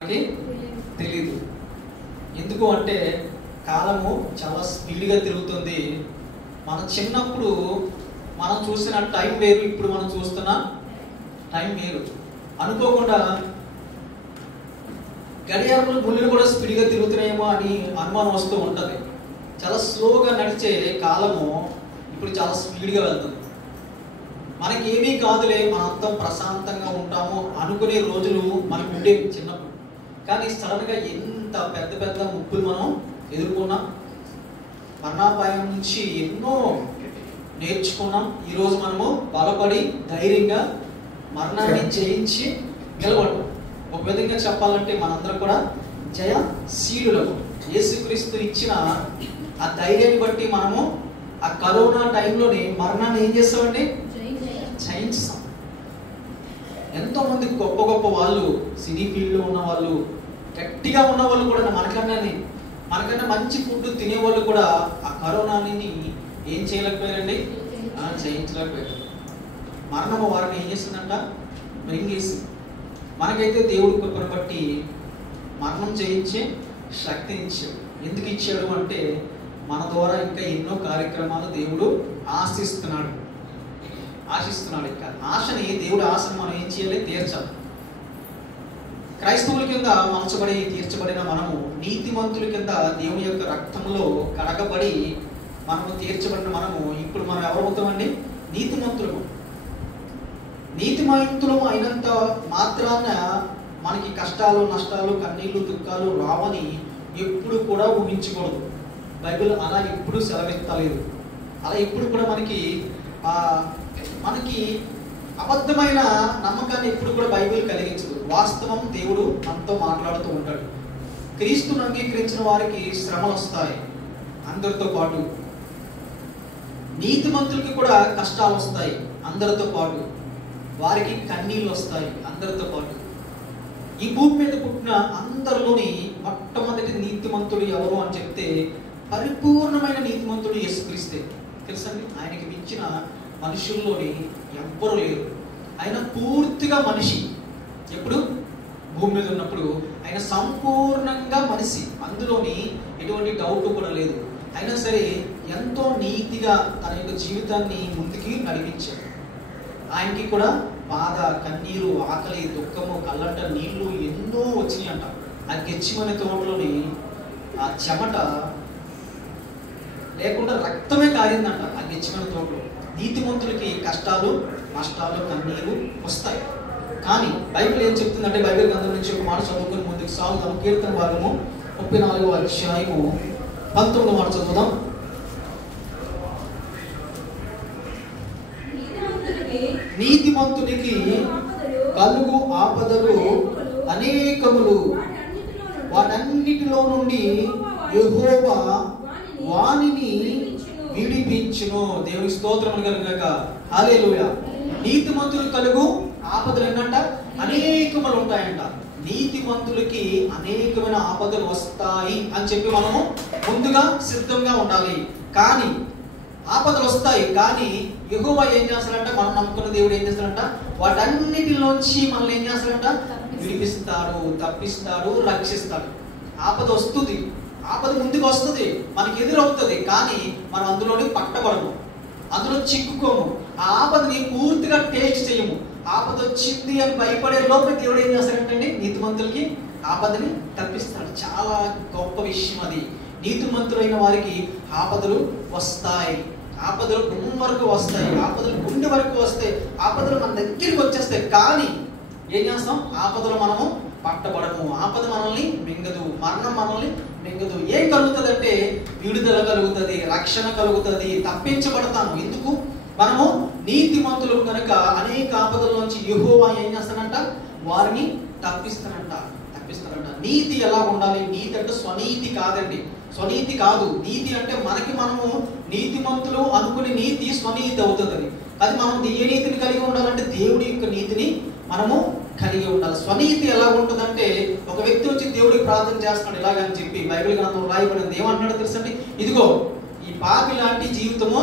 తెలీదు. ఎందుకు అంటే కాలము చాలా స్పీడ్గా తిరుగుతుంది. మన చిన్నప్పుడు మనం చూసిన టైం వేరు, ఇప్పుడు మనం చూస్తున్న టైం వేరు. అనుకోకుండా గడియారములు గుండెలు కూడా స్పీడ్గా తిరుగుతున్నాయేమో అని అనుమానం వస్తూ ఉంటుంది. చాలా స్లోగా నడిచే కాలము ఇప్పుడు చాలా స్పీడ్గా వెళ్తుంది. మనకి ఏమీ కాదులే, మనంతా ప్రశాంతంగా ఉంటాము అనుకునే రోజులు మనకు ఉండేవి చిన్నప్పుడు. కానీ సడన్గా ఎంత పెద్ద పెద్ద ముప్పులు మనం ఎదుర్కొన్నాం. మరణాపాయం నుంచి ఎన్నో నేర్చుకున్నాం. ఈరోజు మనము బలపడి ధైర్యంగా మరణాన్ని జయించి నిలబడ్డాం. ఒక విధంగా చెప్పాలంటే మనందరం కూడా జయశీలులకు. యేసుక్రీస్తు ఇచ్చిన ఆ ధైర్యాన్ని బట్టి మనము ఆ కరోనా టైంలోనే మరణాన్ని ఏం చేస్తామండి? జయించాం. ఎంతో మంది గొప్ప గొప్ప వాళ్ళు, సినీ ఫీల్డ్లో ఉన్న వాళ్ళు, గట్టిగా ఉన్న వాళ్ళు కూడా మనకన్నా మంచి ఫుడ్ తినేవాళ్ళు కూడా ఆ కరోనాని ఏం చేయలేకపోయారండి? జయించలేకపోయారు. మరణము వారిని ఏం చేసిందంట? మృంగేసి. మనకైతే దేవుడు కృపను బట్టి మరణం జయించే శక్తిని ఇచ్చాడు. ఎందుకు ఇచ్చాడు అంటే మన ద్వారా ఇంకా ఎన్నో కార్యక్రమాలు దేవుడు ఆశిస్తున్నాడు. ఇంకా ఆశని, దేవుడి ఆశను మనం ఏం చేయాలి? తీర్చాలి. క్రైస్తవుల కింద మనసుబడి తీర్చబడిన మనము నీతిమంతుల కింద దేవుని యొక్క రక్తంలో కడగబడి మనము తీర్చబడిన మనము ఇప్పుడు మనం ఎవరవుతామండి? నీతిమంతులము. నీతిమంతులము అయినంత మాత్రాన మనకి కష్టాలు, నష్టాలు, కన్నీళ్లు, దుఃఖాలు రావని ఎప్పుడు కూడా ఊహించకూడదు. బైబిల్ అలా ఎప్పుడు సెలవిస్తలేదు. అలా ఎప్పుడు కూడా మనకి అబద్ధమైన నమ్మకాన్ని ఎప్పుడు కూడా బైబిల్ కలిగించదు. వాస్తవం దేవుడు మనతో మాట్లాడుతూ ఉంటాడు. క్రీస్తును అంగీకరించిన వారికి శ్రమలు వస్తాయి అందరితో పాటు. నీతిమంతులకి కూడా కష్టాలు వస్తాయి అందరితో పాటు. వారికి కన్నీళ్ళు వస్తాయి అందరితో పాటు. ఈ భూమి మీద పుట్టిన అందరిలోని మొట్టమొదటి నీతిమంతుడు ఎవరు అని చెప్తే పరిపూర్ణమైన నీతిమంతుడు యేసుక్రీస్తే. తెలుసండి, ఆయనకి మించిన మనుషుల్లోని ఎవ్వరూ లేరు. ఆయన పూర్తిగా మనిషి. ఎప్పుడు? భూమి మీద ఉన్నప్పుడు ఆయన సంపూర్ణంగా మనిషి. అందులోని ఎటువంటి డౌట్ కూడా లేదు. అయినా సరే ఎంతో నీతిగా తన యొక్క జీవితాన్ని ముందుకి నడిపించాడు. ఆయనకి కూడా బాధ, కన్నీరు, ఆకలి, దుఃఖము, కళ్ళంట నీళ్లు ఎన్నో వచ్చినాయి అంట. ఆ గెచ్చిమనే తోటలోని ఆ చెమట లేకుండా రక్తమే కారిందంట ఆ గెచ్చిమనే తోటలో. నీతిమంతులకి కష్టాలు, నష్టాలు, కన్నీరు వస్తాయి. కానీ బైబిల్ ఏం చెప్తుందంటే, బైబిల్ గ్రంథం నుంచి ఒక మాట చదువుకుని ముందుకు సాగుదాం. కీర్తన భాగము 34వ అధ్యాయము 19వ మాట చదువుదాం. నీతిమంతునికి కలుగు ఆపదలు అనేకములు, వాటన్నిటిలో నుండి యెహోవా వానిని విడిపించును. దేవుని స్తోత్రములు కలుగుగాక. హల్లెలూయా. నీతిమంతులు కలుగు ఆపదలు ఏంటంట? అనేకములు ఉంటాయంట. నీతిమంతులకి అనేకమైన ఆపదలు వస్తాయి అని చెప్పి మనము ముందుగా సిద్ధంగా ఉండాలి. కానీ ఆపదలు వస్తాయి, కానీ యెహోవా ఏం చేస్తాడంట? మనం నమ్ముకున్న దేవుడు ఏం చేస్తాడంట? వాటన్నిటిలోంచి మనల్ని ఏం చేస్తాడంట? విడిపిస్తాడు, తప్పిస్తాడు, రక్షిస్తాడు. ఆపద వస్తుంది, ఆపద ముందుకు వస్తుంది, మనకి ఎదురవుతుంది. కానీ మనం అందులోని పట్టబడము, అందులో చిక్కుకోము. ఆ ఆపదని పూర్తిగా టేస్ట్ చేయము. ఆపద వచ్చింది అని భయపడే లోపల దేవుడు ఏం చేస్తాడంటే నీతిమంతులకి ఆపదని తప్పిస్తాడు. చాలా గొప్ప విషయం అది. నీతిమంతులైన వారికి ఆపదలు వస్తాయి. ఆపదలు గుమ్మం వరకు వస్తాయి, ఆపదలు గుండె వరకు వస్తాయి, ఆపదలు మన దగ్గరికి వచ్చేస్తాయి. కానీ ఏం చేస్తాం? ఆపదలు మనము పట్టబడము. ఆపద మనల్ని మింగదు, మరణం మనల్ని మింగదు. ఏం కలుగుతుంది అంటే విడుదల కలుగుతుంది, రక్షణ కలుగుతుంది, తప్పించబడతాము. ఎందుకు? మనము నీతిమంతులు కనుక అనేక ఆపదల నుంచి యెహోవా ఏం చేస్తానంట? వారిని తప్పిస్తానంట. నీతి ఎలా ఉండాలి? నీతి అంటే స్వనీతి కాదండి, స్వనీతి కాదు. నీతి అంటే మనము నీతిమంతులు అనుకునే నీతి స్వనీతి అవుతుంది. అది మనం ఏ నీతిని కలిగి ఉండాలంటే దేవుడి యొక్క నీతిని మనము కలిగి ఉండాలి. స్వనీతి ఎలా ఉంటుందంటే, ఒక వ్యక్తి వచ్చి దేవుడికి ప్రార్థన చేస్తున్నాడు ఇలాగని చెప్పి బైబిల్ గ్రంథంలో రాయబడింది. ఏమంటున్నాడో తెలుసండి? ఇదిగో ఈ పాపి లాంటి జీవితము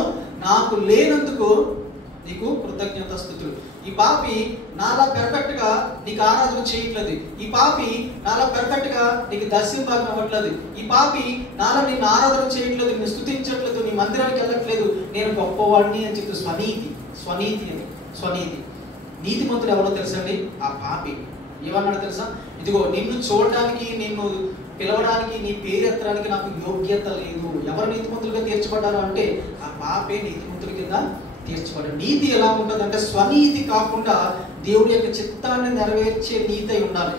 నాకు లేనందుకు నీకు కృతజ్ఞతాస్తుతులు. ఈ పాపి నాలా పెర్ఫెక్ట్ గా నీకు ఆరాధన చేయట్లేదు, ఈ పాపి నాలా పెర్ఫెక్ట్ గా నీకు దర్శనం భాగం అవ్వట్లేదు, ఈ పాపి నాలా నిన్ను ఆరాధన చేయట్లేదు, నిన్ను స్తుతించట్లేదు, నీ మందిరానికి వెళ్ళట్లేదు, నేను గొప్పవాడిని అని చెప్పి స్వనీతి. నీతిమంతుడు ఎవరో తెలుసండి? ఆ పాపి. ఏమన్నాడు తెలుసా? ఇదిగో నిన్ను చూడడానికి, నిన్ను పిలవడానికి, నీ పేరు ఎత్తడానికి నాకు యోగ్యత లేదు. ఎవరు నీతిమంతులుగా తీర్చబడ్డారు అంటే ఆ పాపే నీతిమంతుల కింద తీర్చబడ్డాడు. నీతి ఎలా ఉంటుంది అంటే స్వనీతి కాకుండా దేవుడి యొక్క చిత్తాన్ని నెరవేర్చే నీతి అయి ఉండాలి.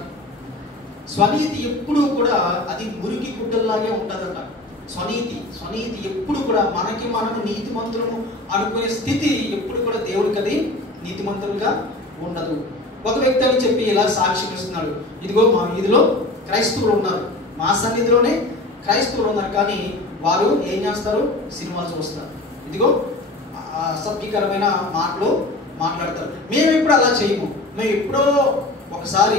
స్వనీతి ఎప్పుడు కూడా అది మురికి గుడ్డల్లాగే ఉంటుందట. స్వనీతి ఎప్పుడు కూడా మనము నీతిమంతులను అనుకునే స్థితి ఎప్పుడు కూడా దేవుడికి అది నీతిమంతులుగా ఉండదు. ఒక వ్యక్తి అని చెప్పి ఇలా సాక్ష్యం ఇస్తున్నాడు, ఇదిగో మా వీధిలో క్రైస్తవులు ఉన్నారు, మా సన్నిధిలోనే క్రైస్తవులు ఉన్నారు, కానీ వారు ఏం చేస్తారు? సినిమాలు చూస్తారు, ఇదిగో అసభ్యకరమైన మాటలు మాట్లాడతారు. మేము ఎప్పుడు అలా చేయము, మేము ఎప్పుడో ఒకసారి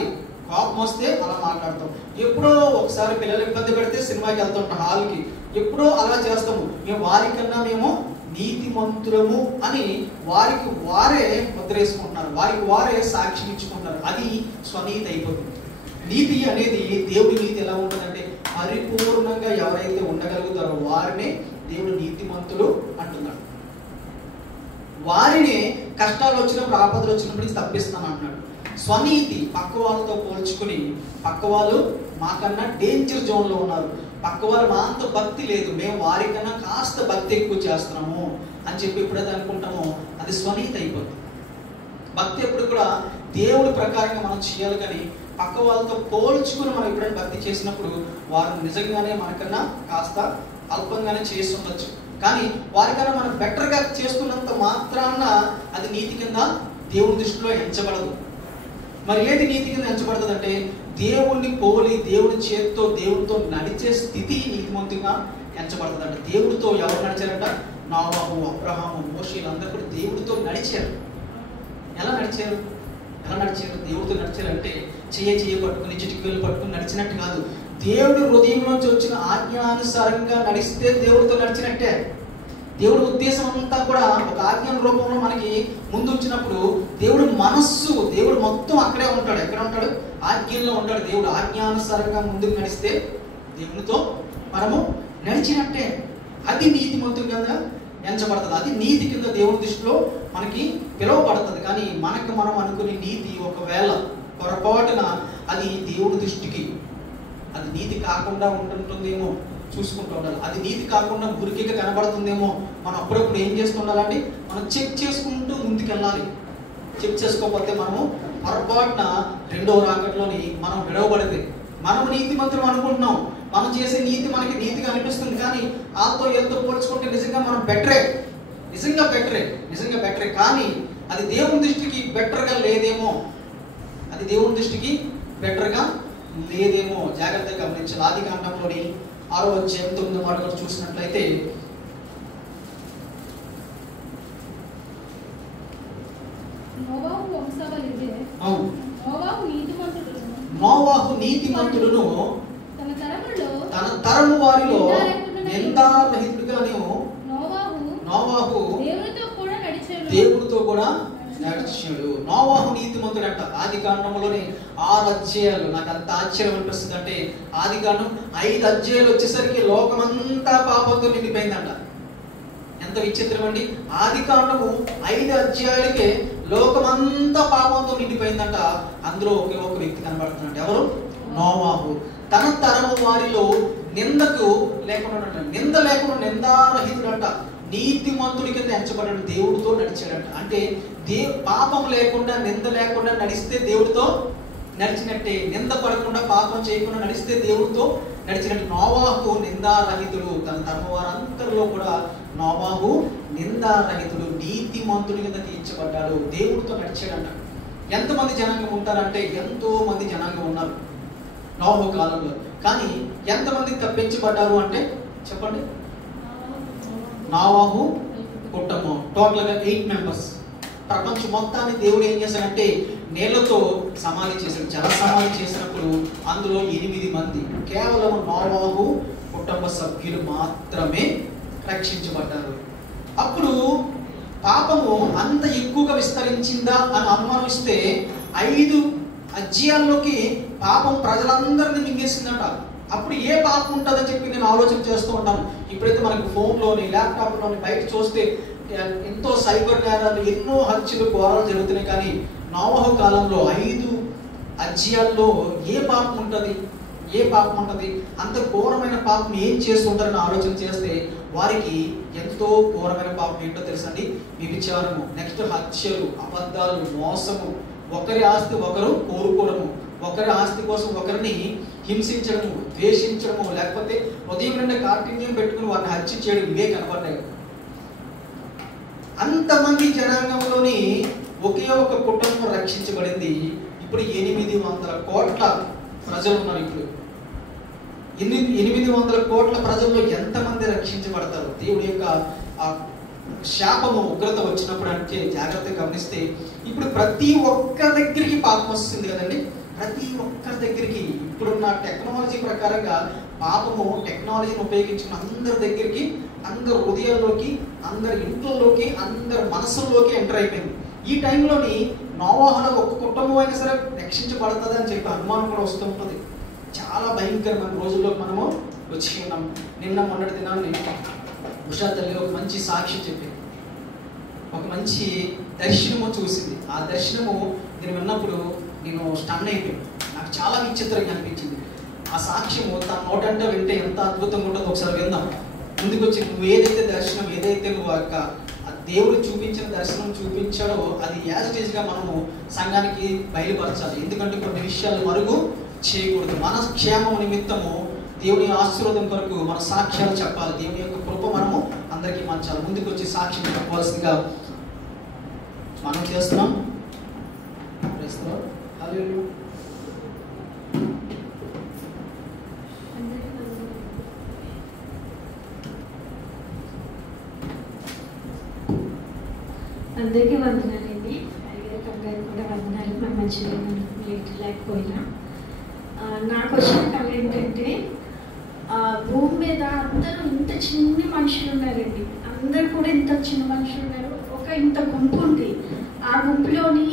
కోపం వస్తే అలా మాట్లాడతాం, ఎప్పుడో ఒకసారి పిల్లలు ఇబ్బంది పెడితే సినిమాకి వెళ్తాం హాల్కి, ఎప్పుడో అలా చేస్తాము. వారికన్నా మేము నీతిమంతులము అని వారికి వారే ముద్రేసుకుంటున్నారు, వారికి వారే సాక్ష్యం ఇచ్చుకుంటున్నారు. అది స్వనీతి అయిపోతుంది. నీతి అనేది దేవుడి నీతి ఎలా ఉంటుందంటే పరిపూర్ణంగా ఎవరైతే ఉండగలుగుతారో వారినే దేవుడు నీతిమంతులు అంటున్నాడు. వారిని కష్టాలు వచ్చినప్పుడు, ఆపదలు వచ్చినప్పుడు తప్పిస్తాను అంటున్నాడు. స్వనీతి పక్క వాళ్ళతో పోల్చుకుని, పక్క వాళ్ళు మాకన్నా డేంజర్ జోన్లో ఉన్నారు, పక్క వాళ్ళు మా అంత భక్తి లేదు, మేము వారికన్నా కాస్త భక్తి ఎక్కువ చేస్తున్నాము అని చెప్పి ఎప్పుడైతే అనుకుంటామో అది స్వనీతి అయిపోతుంది. భక్తి ఎప్పుడు కూడా దేవుడి ప్రకారంగా మనం చేయాలి, కానీ పక్క వాళ్ళతో పోల్చుకుని మనం ఎప్పుడైనా భక్తి చేసినప్పుడు వారు నిజంగానే మనకన్నా కాస్త అల్పంగానే చేసి ఉండొచ్చు, కానీ వారికన్నా మనం బెటర్గా చేసుకున్నంత మాత్రాన అది నీతి కింద దేవుని దృష్టిలో ఎంచబడదు. మరి ఏది నీతి కింద ఎంచబడుతుంది అంటే దేవుణ్ణి పోలి దేవుని చేతితో దేవుడితో నడిచే స్థితి నీతిమంతుగా ఎంచబడుతుంది అంట. దేవుడితో ఎవరు నడిచారంట? నోవహు, అబ్రహాము, మోషే అందరూ కూడా దేవుడితో నడిచారు. ఎలా నడిచారు? దేవుడితో నడిచారంటే చెయ్యి పట్టుకుని, చిటికలు పట్టుకుని నడిచినట్టు కాదు. దేవుడి హృదయం నుంచి వచ్చిన ఆజ్ఞానుసారంగా నడిస్తే దేవుడితో నడిచినట్టే. దేవుడి ఉద్దేశం అంతా కూడా ఒక ఆజ్ఞాన రూపంలో మనకి ముందు వచ్చినప్పుడు దేవుడు మనస్సు, దేవుడు మొత్తం అక్కడే ఉంటాడు. ఎక్కడ ఉంటాడు? ఆజ్ఞల్లో ఉంటాడు. దేవుడు ఆజ్ఞానుసారంగా ముందుకు నడిస్తే దేవునితో మనము నడిచినట్టే. అది నీతిమంతులుగా ఎంచబడుతుంది. అది నీతి కింద దేవుని దృష్టిలో మనకి పిలువబడుతుంది. కానీ మనకు మనం అనుకునే నీతి ఒకవేళ పొరపాటున అది దేవుడి దృష్టికి అది నీతి కాకుండా ఉంటుందేమో చూసుకుంటూ ఉండాలి. అది నీతి కాకుండా మురికిగా కనబడుతుందేమో మనం అప్పుడప్పుడు ఏం చేస్తూ ఉండాలండి? మనం చెక్ చేసుకుంటూ ముందుకెళ్ళాలి. చెక్ చేసుకోకపోతే మనము పొరపాటున రెండవ రాకట్లోని మనం విడవబడితే మనం నీతిమంతులు అనుకుంటున్నాం, మనం చేసే నీతి మనకి నీతిగా అనిపిస్తుంది, కానీ వాళ్ళతో ఎంతో పోల్చుకుంటే నిజంగా మనం నిజంగా బెటరే, కానీ అది దేవుని దృష్టికి బెటర్గా లేదేమో, జాగ్రత్తగా గమనించాలి. ఆదికాండంలోని 6వ అధ్యాయం 9వ మాట చూసినట్లయితే నోవహు నీతిమంతుడును తన తరము వారిలో నిందారహితుడుగాను నోవహు దేవుడితో కూడా నడిచాడు. నోవహు నీతిమంతుడు అంట. ఆదికాండంలోని 6 అధ్యాయాలు నాకు అంత ఆశ్చర్యం అనిపిస్తుంది. అంటే ఆదికాండం 5 అధ్యాయాలు వచ్చేసరికి లోకమంతా పాపంతో నిండిపోయిందంట. ఎంత విచిత్రం అండి! ఆదికాండము 5 అధ్యాయాలకే లోకమంతా పాపంతో నిండిపోయిందంట. అందులో ఒకే ఒక వ్యక్తి కనబడుతున్నాడు. ఎవరు? నోవహు. తన తరము వారిలో నింద లేకుండా నిందారహితుడు అంట. నీతిమంతుడి కింద ఎంచబడ్డాడు, దేవుడితో నడిచాడంట. అంటే పాపం లేకుండా, నింద లేకుండా నడిస్తే దేవుడితో నడిచినట్టే. నింద పడకుండా, పాపం చేయకుండా నడిస్తే దేవుడితో నడిచినట్టు. నోవహు నిందారహితుడు. తన తరము వారందరిలో కూడా నోవహు నిందారహితుడు, నీతిమంతుడి కింద తీర్చబడ్డాడు, దేవుడితో నడిచాడంట. ఎంతమంది జనాంగం ఉంటారంటే ఎంతో మంది జనాంగం ఉన్నారు నోవహు కాలంలో. కానీ ఎంతమంది తప్పించబడ్డారు అంటే చెప్పండి? నోవహు కుటుంబం టోటల్గా 8 మెంబర్స్. ప్రపంచం మొత్తాన్ని దేవుడు ఏం చేశాడంటే నీళ్లతో సమాధి చేశాడు. జల సమాధి చేసినప్పుడు అందులో 8 మంది కేవలం నోవహు కుటుంబ సభ్యులు మాత్రమే రక్షించబడ్డారు. అప్పుడు పాపము అంత ఎక్కువగా విస్తరించిందా అని అనుమానిస్తే 5 అధ్యాయాల్లోకి పాపం ప్రజలందరినీ మింగేసిందట. అప్పుడు ఏ పాపం ఉంటుందని చెప్పి నేను ఆలోచన చేస్తూ ఉంటాను. ఇప్పుడైతే మనకి ఫోన్లోని, ల్యాప్టాప్లోని బయట చూస్తే ఎంతో సైబర్ నేరాలు, ఎన్నో హత్యలు, ఘోరాలు జరుగుతున్నాయి. కానీ నోవహు కాలంలో 5 అధ్యాయాల్లో ఏ పాపం ఉంటుంది? ఏ పాపం ఉంటుంది? అంత ఘోరమైన పాపం ఏం చేస్తుంటారని ఆలోచన చేస్తే వారికి ఎంతో ఘోరమైన పాపం ఏంటో తెలుసండి. వ్యభిచారము, నెక్స్ట్ హత్యలు, అబద్ధాలు, మోసము, ఒకరి ఆస్తి ఒకరు కోరుకోవడము, ఒకరి ఆస్తి కోసం ఒకరిని హింసించడము, ద్వేషించడము, లేకపోతే ఉదయం నుండి కార్టిన్యం పెట్టుకుని వారిని హత్య చేయడం, ఇవే కనబడ్డాయి. అంతమంది జనాంగంలోని ఒకే ఒక కుటుంబం రక్షించబడింది. ఇప్పుడు 800 కోట్ల ప్రజలు ఉన్నారు. ఇప్పుడు 800 కోట్ల ప్రజల్లో ఎంతమంది రక్షించబడతారు? దేవుడి యొక్క శాపము, ఉగ్రత వచ్చినప్పుడు అంటే జాగ్రత్తగా గమనిస్తే ఇప్పుడు ప్రతి ఒక్కరి దగ్గరికి పాపం వస్తుంది కదండి. ప్రతి ఒక్కరి దగ్గరికి ఇప్పుడున్న టెక్నాలజీ ప్రకారంగా పాపము టెక్నాలజీని ఉపయోగించుకున్న అందరి దగ్గరికి, అందరి హృదయాల్లోకి, అందరి ఇంట్లోకి, అందరి మనసుల్లోకి ఎంటర్ అయిపోయింది. ఈ టైంలోని నోవహులో ఒక్క కుటుంబం అయినా సరే రక్షించబడుతుంది అని చెప్పి అనుమానం కూడా వస్తూ ఉంటుంది. చాలా భయంకరమైన రోజుల్లో మనము వచ్చి ఉన్నాం. నిన్న మొన్నటి దినాన్ని ఉషా తల్లి ఒక మంచి సాక్షి చెప్పింది. ఒక మంచి దర్శనము చూసింది. ఆ దర్శనము నేను విన్నప్పుడు నేను స్టన్ అయిపోయాను. నాకు చాలా విచిత్రంగా అనిపించింది. ఆ సాక్ష్యము తన నోటంటే వింటే ఎంత అద్భుతంగా ఉంటుందో ఒకసారి విందాం. ముందుకు వచ్చి నువ్వు ఏదైతే దర్శనం, ఏదైతే నువ్వు యొక్క దేవుడు చూపించిన దర్శనం చూపించాడో అది యాజిటీజ్గా మనము సంఘానికి బయలుపరచాలి. ఎందుకంటే కొన్ని విషయాలు మరుగు చేయకూడదు. మన క్షేమం నిమిత్తము, దేవుని ఆశీర్వాదం కొరకు మన సాక్ష్యాలు చెప్పాలి. దేవుని యొక్క కృప మనము అందరికీ మంచాలి. ముందుకు వచ్చి సాక్ష్యం చెప్పవలసిందిగా మనం చేస్తున్నాం. అందరికీ వందనాలండి. గారికి కూడా వందనాలు. మా మంచిగా లేట్ లేకపోయినా నాకు వచ్చిన కళ ఏంటంటే భూమి మీద అందరూ ఇంత చిన్న మనుషులు ఉన్నారండి. అందరూ కూడా ఇంత చిన్న మనుషులు ఉన్నారు. ఒక ఇంత గుంపు ఉంది. ఆ గుంపులోని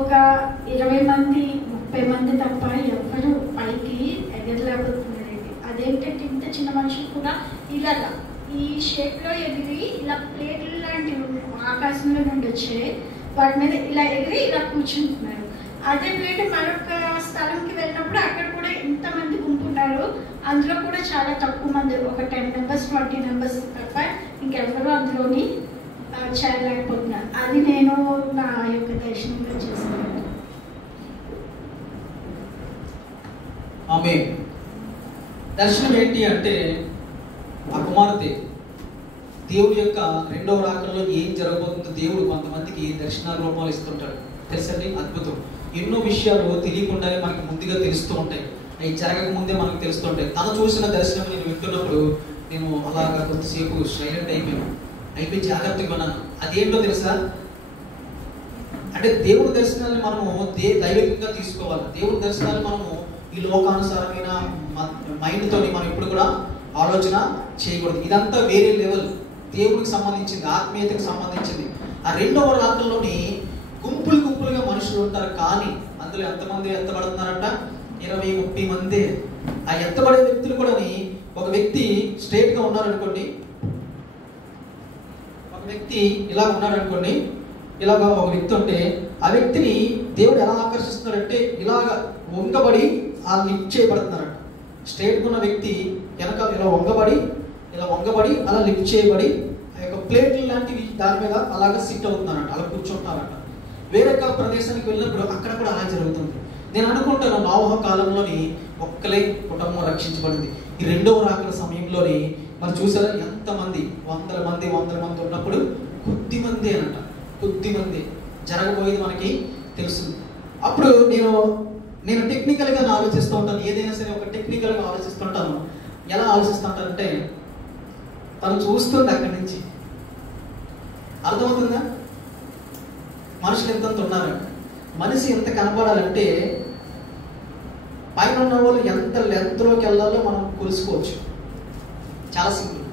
ఒక 20 మంది 30 మంది తప్ప ఎవరు పైకి ఎగరలేకపోతున్నారండి. అదేంటంటే ఇంత చిన్న మనుషులు కూడా ఇలాగా ఈ షేప్లో ఎగిరి ఇలా ప్లేట్లు లాంటివి ఆకాశంలో నుండి వచ్చాయి. వాటి మీద ఇలా ఎగిరి ఇలా కూర్చుంటున్నారు. అదే ప్లేట్ మరొక స్థలంకి వెళ్ళినప్పుడు అక్కడ కూడా ఇంతమంది గుంపున్నారు. అందులో కూడా చాలా తక్కువ మంది, ఒక 10 మెంబర్స్ 20 మెంబర్స్ తప్ప ఇంకెవరూ అందులోని చేరలేకపోతున్నారు. అది నేను నా యొక్క దర్శనంగా చేశాను. ఆమె దర్శనం ఏంటి అంటే ఆ కుమార్తె దేవుడి యొక్క రెండవ రాకల్లో ఏం జరగబోతుందో దేవుడు కొంతమందికి దర్శనాల రూపాలు ఇస్తుంటాడు. తెలుసండి, అద్భుతం. ఎన్నో విషయాలు తెలియకుండానే మనకి ముందుగా తెలుస్తూ ఉంటాయి. అవి జరగక ముందే మనకు తెలుస్తూ ఉంటాయి. తను చూసిన దర్శనం నేను వింటున్నప్పుడు నేను అలాగా కొంతసేపు సైలెంట్ అయిపోయి జాగ్రత్తగా ఉన్నాను. అదేంటో తెలుసా? అంటే దేవుడి దర్శనాన్ని మనము దైవికంగా తీసుకోవాలి. దేవుడి దర్శనాన్ని మనము ఈ లోకానుసారమైన మైండ్తో మనం ఎప్పుడు కూడా ఆలోచన చేయకూడదు. ఇదంతా వేరే లెవెల్, దేవుడికి సంబంధించింది, ఆత్మీయతకు సంబంధించింది. ఆ రెండవ రాకల్లోని గుంపులుగా మనుషులు ఉంటారు. కానీ అందులో ఎంతమంది ఎత్తబడుతున్నారంట? 20-30 మంది. ఆ ఎత్తబడే వ్యక్తులు కూడా, ఒక వ్యక్తి స్ట్రేట్గా ఉన్నారనుకోండి, ఒక వ్యక్తి ఇలా ఉన్నాడనుకోండి, ఇలాగ ఒక వ్యక్తి ఉంటే ఆ వ్యక్తిని దేవుడు ఎలా ఆకర్షిస్తున్నాడంటే ఇలాగ వంగబడి ఆ లిఫ్ట్ చేయబడుతున్నాడు. స్ట్రేట్గా ఉన్న వ్యక్తి వెనక ఇలా వంగబడి అలా లిఫ్ట్ చేయబడి ఆ యొక్క ప్లేట్లు లాంటివి దాని మీద అలాగ సిట్ అవుతున్నారంట, అలా కూర్చుంటున్నారంట. వేరొక ప్రదేశానికి వెళ్ళినప్పుడు అక్కడ కూడా అలా జరుగుతుంది. నేను అనుకుంటాను నోవహు కాలంలోని ఒక్కలే కుటుంబం రక్షించబడింది. ఈ రెండవ రాకల సమయంలోని మరి చూసారా ఎంతమంది, 100 మంది ఉన్నప్పుడు కొద్ది మంది జరగబోయేది మనకి తెలుస్తుంది. అప్పుడు నేను టెక్నికల్గా ఆలోచిస్తూ ఉంటాను. ఏదైనా సరే ఒక టెక్నికల్గా ఆలోచిస్తుంటాను. ఎలా ఆలోచిస్తుంటానంటే తను చూస్తుంది అక్కడి నుంచి. అర్థమవుతుందా? మనుషులు ఎంతంత ఉన్నారు. మనిషి ఎంత కనపడాలంటే పైన ఉన్న వాళ్ళు ఎంత లెంత్లోకి వెళ్ళాలో మనం కొలుసుకోవచ్చు. చాలా సింపుల్.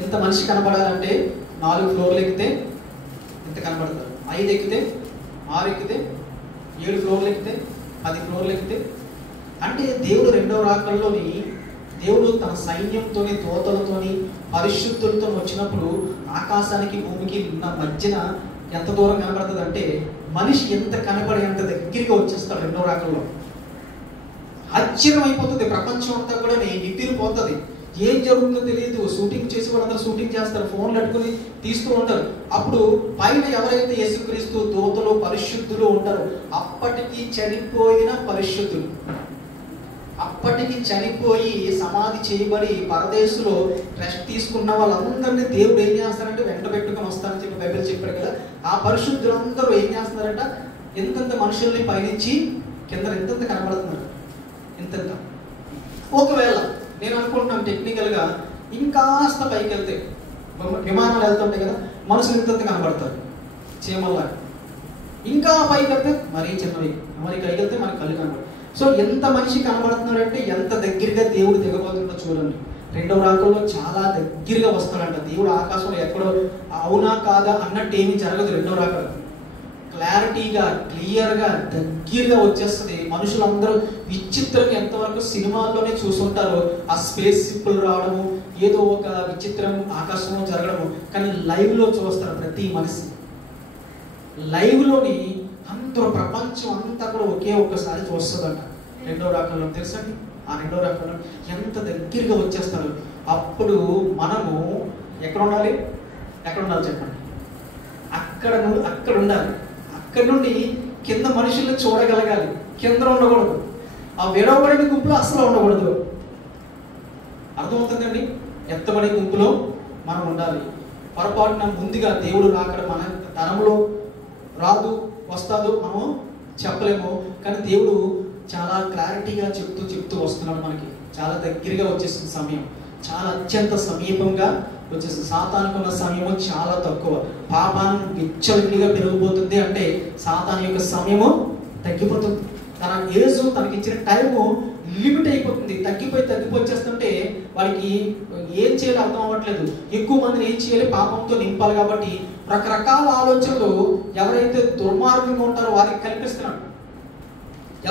ఎంత మనిషి కనపడాలంటే 4 ఫ్లోర్లు ఎక్కితే ఎంత కనబడతారు, 5 ఎక్కితే 6 ఎక్కితే 7 ఫ్లోర్లు ఎక్కితే 10 ఫ్లోర్లు ఎక్కితే. అంటే దేవుడు రెండవ రాకల్లోని దేవుడు తన సైన్యంతోని దూతలతోని పరిశుద్ధులతో వచ్చినప్పుడు ఆకాశానికి భూమికి ఉన్న మధ్యన ఎంత దూరం కనబడుతుంది అంటే మనిషి ఎంత కనబడి ఎంత దగ్గరగా వచ్చేస్తాడు రెండవ రాకల్లో. ఆశ్చర్యం అయిపోతుంది, ప్రపంచం అంతా కూడా నిద్రపోతుంది, ఏం జరుగుతుందో తెలియదు. షూటింగ్ చేసి వాళ్ళందరూ షూటింగ్ చేస్తారు, ఫోన్లు అట్టుకుని తీస్తూ ఉంటారు. అప్పుడు పైన ఎవరైతే యేసుక్రీస్తు దూతలు పరిశుద్ధులు ఉంటారో అప్పటికి చనిపోయిన పరిశుద్ధులు, అప్పటికి చనిపోయి సమాధి చేయబడి పరదేశంలో రెస్ట్ తీసుకున్న వాళ్ళందరినీ దేవుడు ఏం చేస్తారంటే వెంట పెట్టుకుని వస్తారని చెప్పి బైబిల్ చెప్పాడు కదా. ఆ పరిశుద్ధులందరూ ఏం చేస్తున్నారంట, ఎంతంత మనుషుల్ని పైనుంచి కింద ఎంతంత కనబడుతున్నారు, ఎంతంత. ఒకవేళ నేను అనుకుంటున్నాను టెక్నికల్గా ఇంకాస్త పైకి వెళ్తే విమానాలు వెళ్తుంటాయి కదా, మనుషులు ఇంతంత కనబడతారు చీమల్లా. ఇంకా పైకి వెళ్తే మరీ చిన్నవి, మరి పైకి వెళ్తే మనకి కళ్ళు కనబడతాయి. సో ఎంత మనిషి కనబడుతున్నాడంటే ఎంత దగ్గరగా దేవుడు దిగబోతుందో చూడండి. రెండవ రాకల్లో చాలా దగ్గరగా వస్తాడంట దేవుడు. ఆకాశంలో ఎక్కడో అవునా కాదా అన్నట్టు ఏమీ జరగదు రెండవ రాకలో. క్లారిటీగా క్లియర్గా దగ్గరగా వచ్చేస్తుంది. మనుషులందరూ విచిత్రంగా ఎంతవరకు సినిమాల్లోనే చూసుంటారో ఆ స్పేస్ షిప్లు రావడము, ఏదో ఒక విచిత్రం ఆకాశంలో జరగడము, కానీ లైవ్లో చూస్తారు ప్రతి మనిషి. లైవ్లోని అందరూ ప్రపంచం అంతా కూడా ఒకే ఒక్కసారి చూస్తుందంట రెండవ రాకల్లో. తెలుసండి ఆ రెండవ రాకల్లో ఎంత దగ్గరగా వచ్చేస్తారు. అప్పుడు మనము ఎక్కడ ఉండాలి, ఎక్కడ ఉండాలి చెప్పండి, అక్కడ ఉండాలి. అక్కడ నుండి కింద మనుషుల్ని చూడగలగాలి, కింద ఉండకూడదు, ఆ విడవబడిన గుంపులో అసలు ఉండకూడదు. అర్థమవుతుందండి, ఎత్తబడే గుంపులో మనం ఉండాలి. పొరపాటున ముందుగా దేవుడు రాకడ మన తరంలో రాదు వస్తాదో మనం చెప్పలేము, కానీ దేవుడు చాలా క్లారిటీగా చెప్తూ వస్తున్నాడు. మనకి చాలా దగ్గరగా వచ్చేసిన సమయం, చాలా అత్యంత సమీపంగా వచ్చేసింది. సాతానుకు ఉన్న సమయము చాలా తక్కువ. పాపాన్ని విచ్చలవిడిగా పెరిగిపోతుంది అంటే సాతాను యొక్క సమయము తగ్గిపోతుంది. తన ఏజ్ తనకి ఇచ్చిన టైము లిమిట్ అయిపోతుంది, తగ్గిపోయి వచ్చేస్తుంటే వాడికి ఏం చేయాలో అర్థం అవ్వట్లేదు. ఎక్కువ మందిని ఏం చేయాలి, పాపంతో నింపాలి. కాబట్టి రకరకాల ఆలోచనలు ఎవరైతే దుర్మార్గంగా ఉంటారో వారికి కల్పిస్తున్నాడు.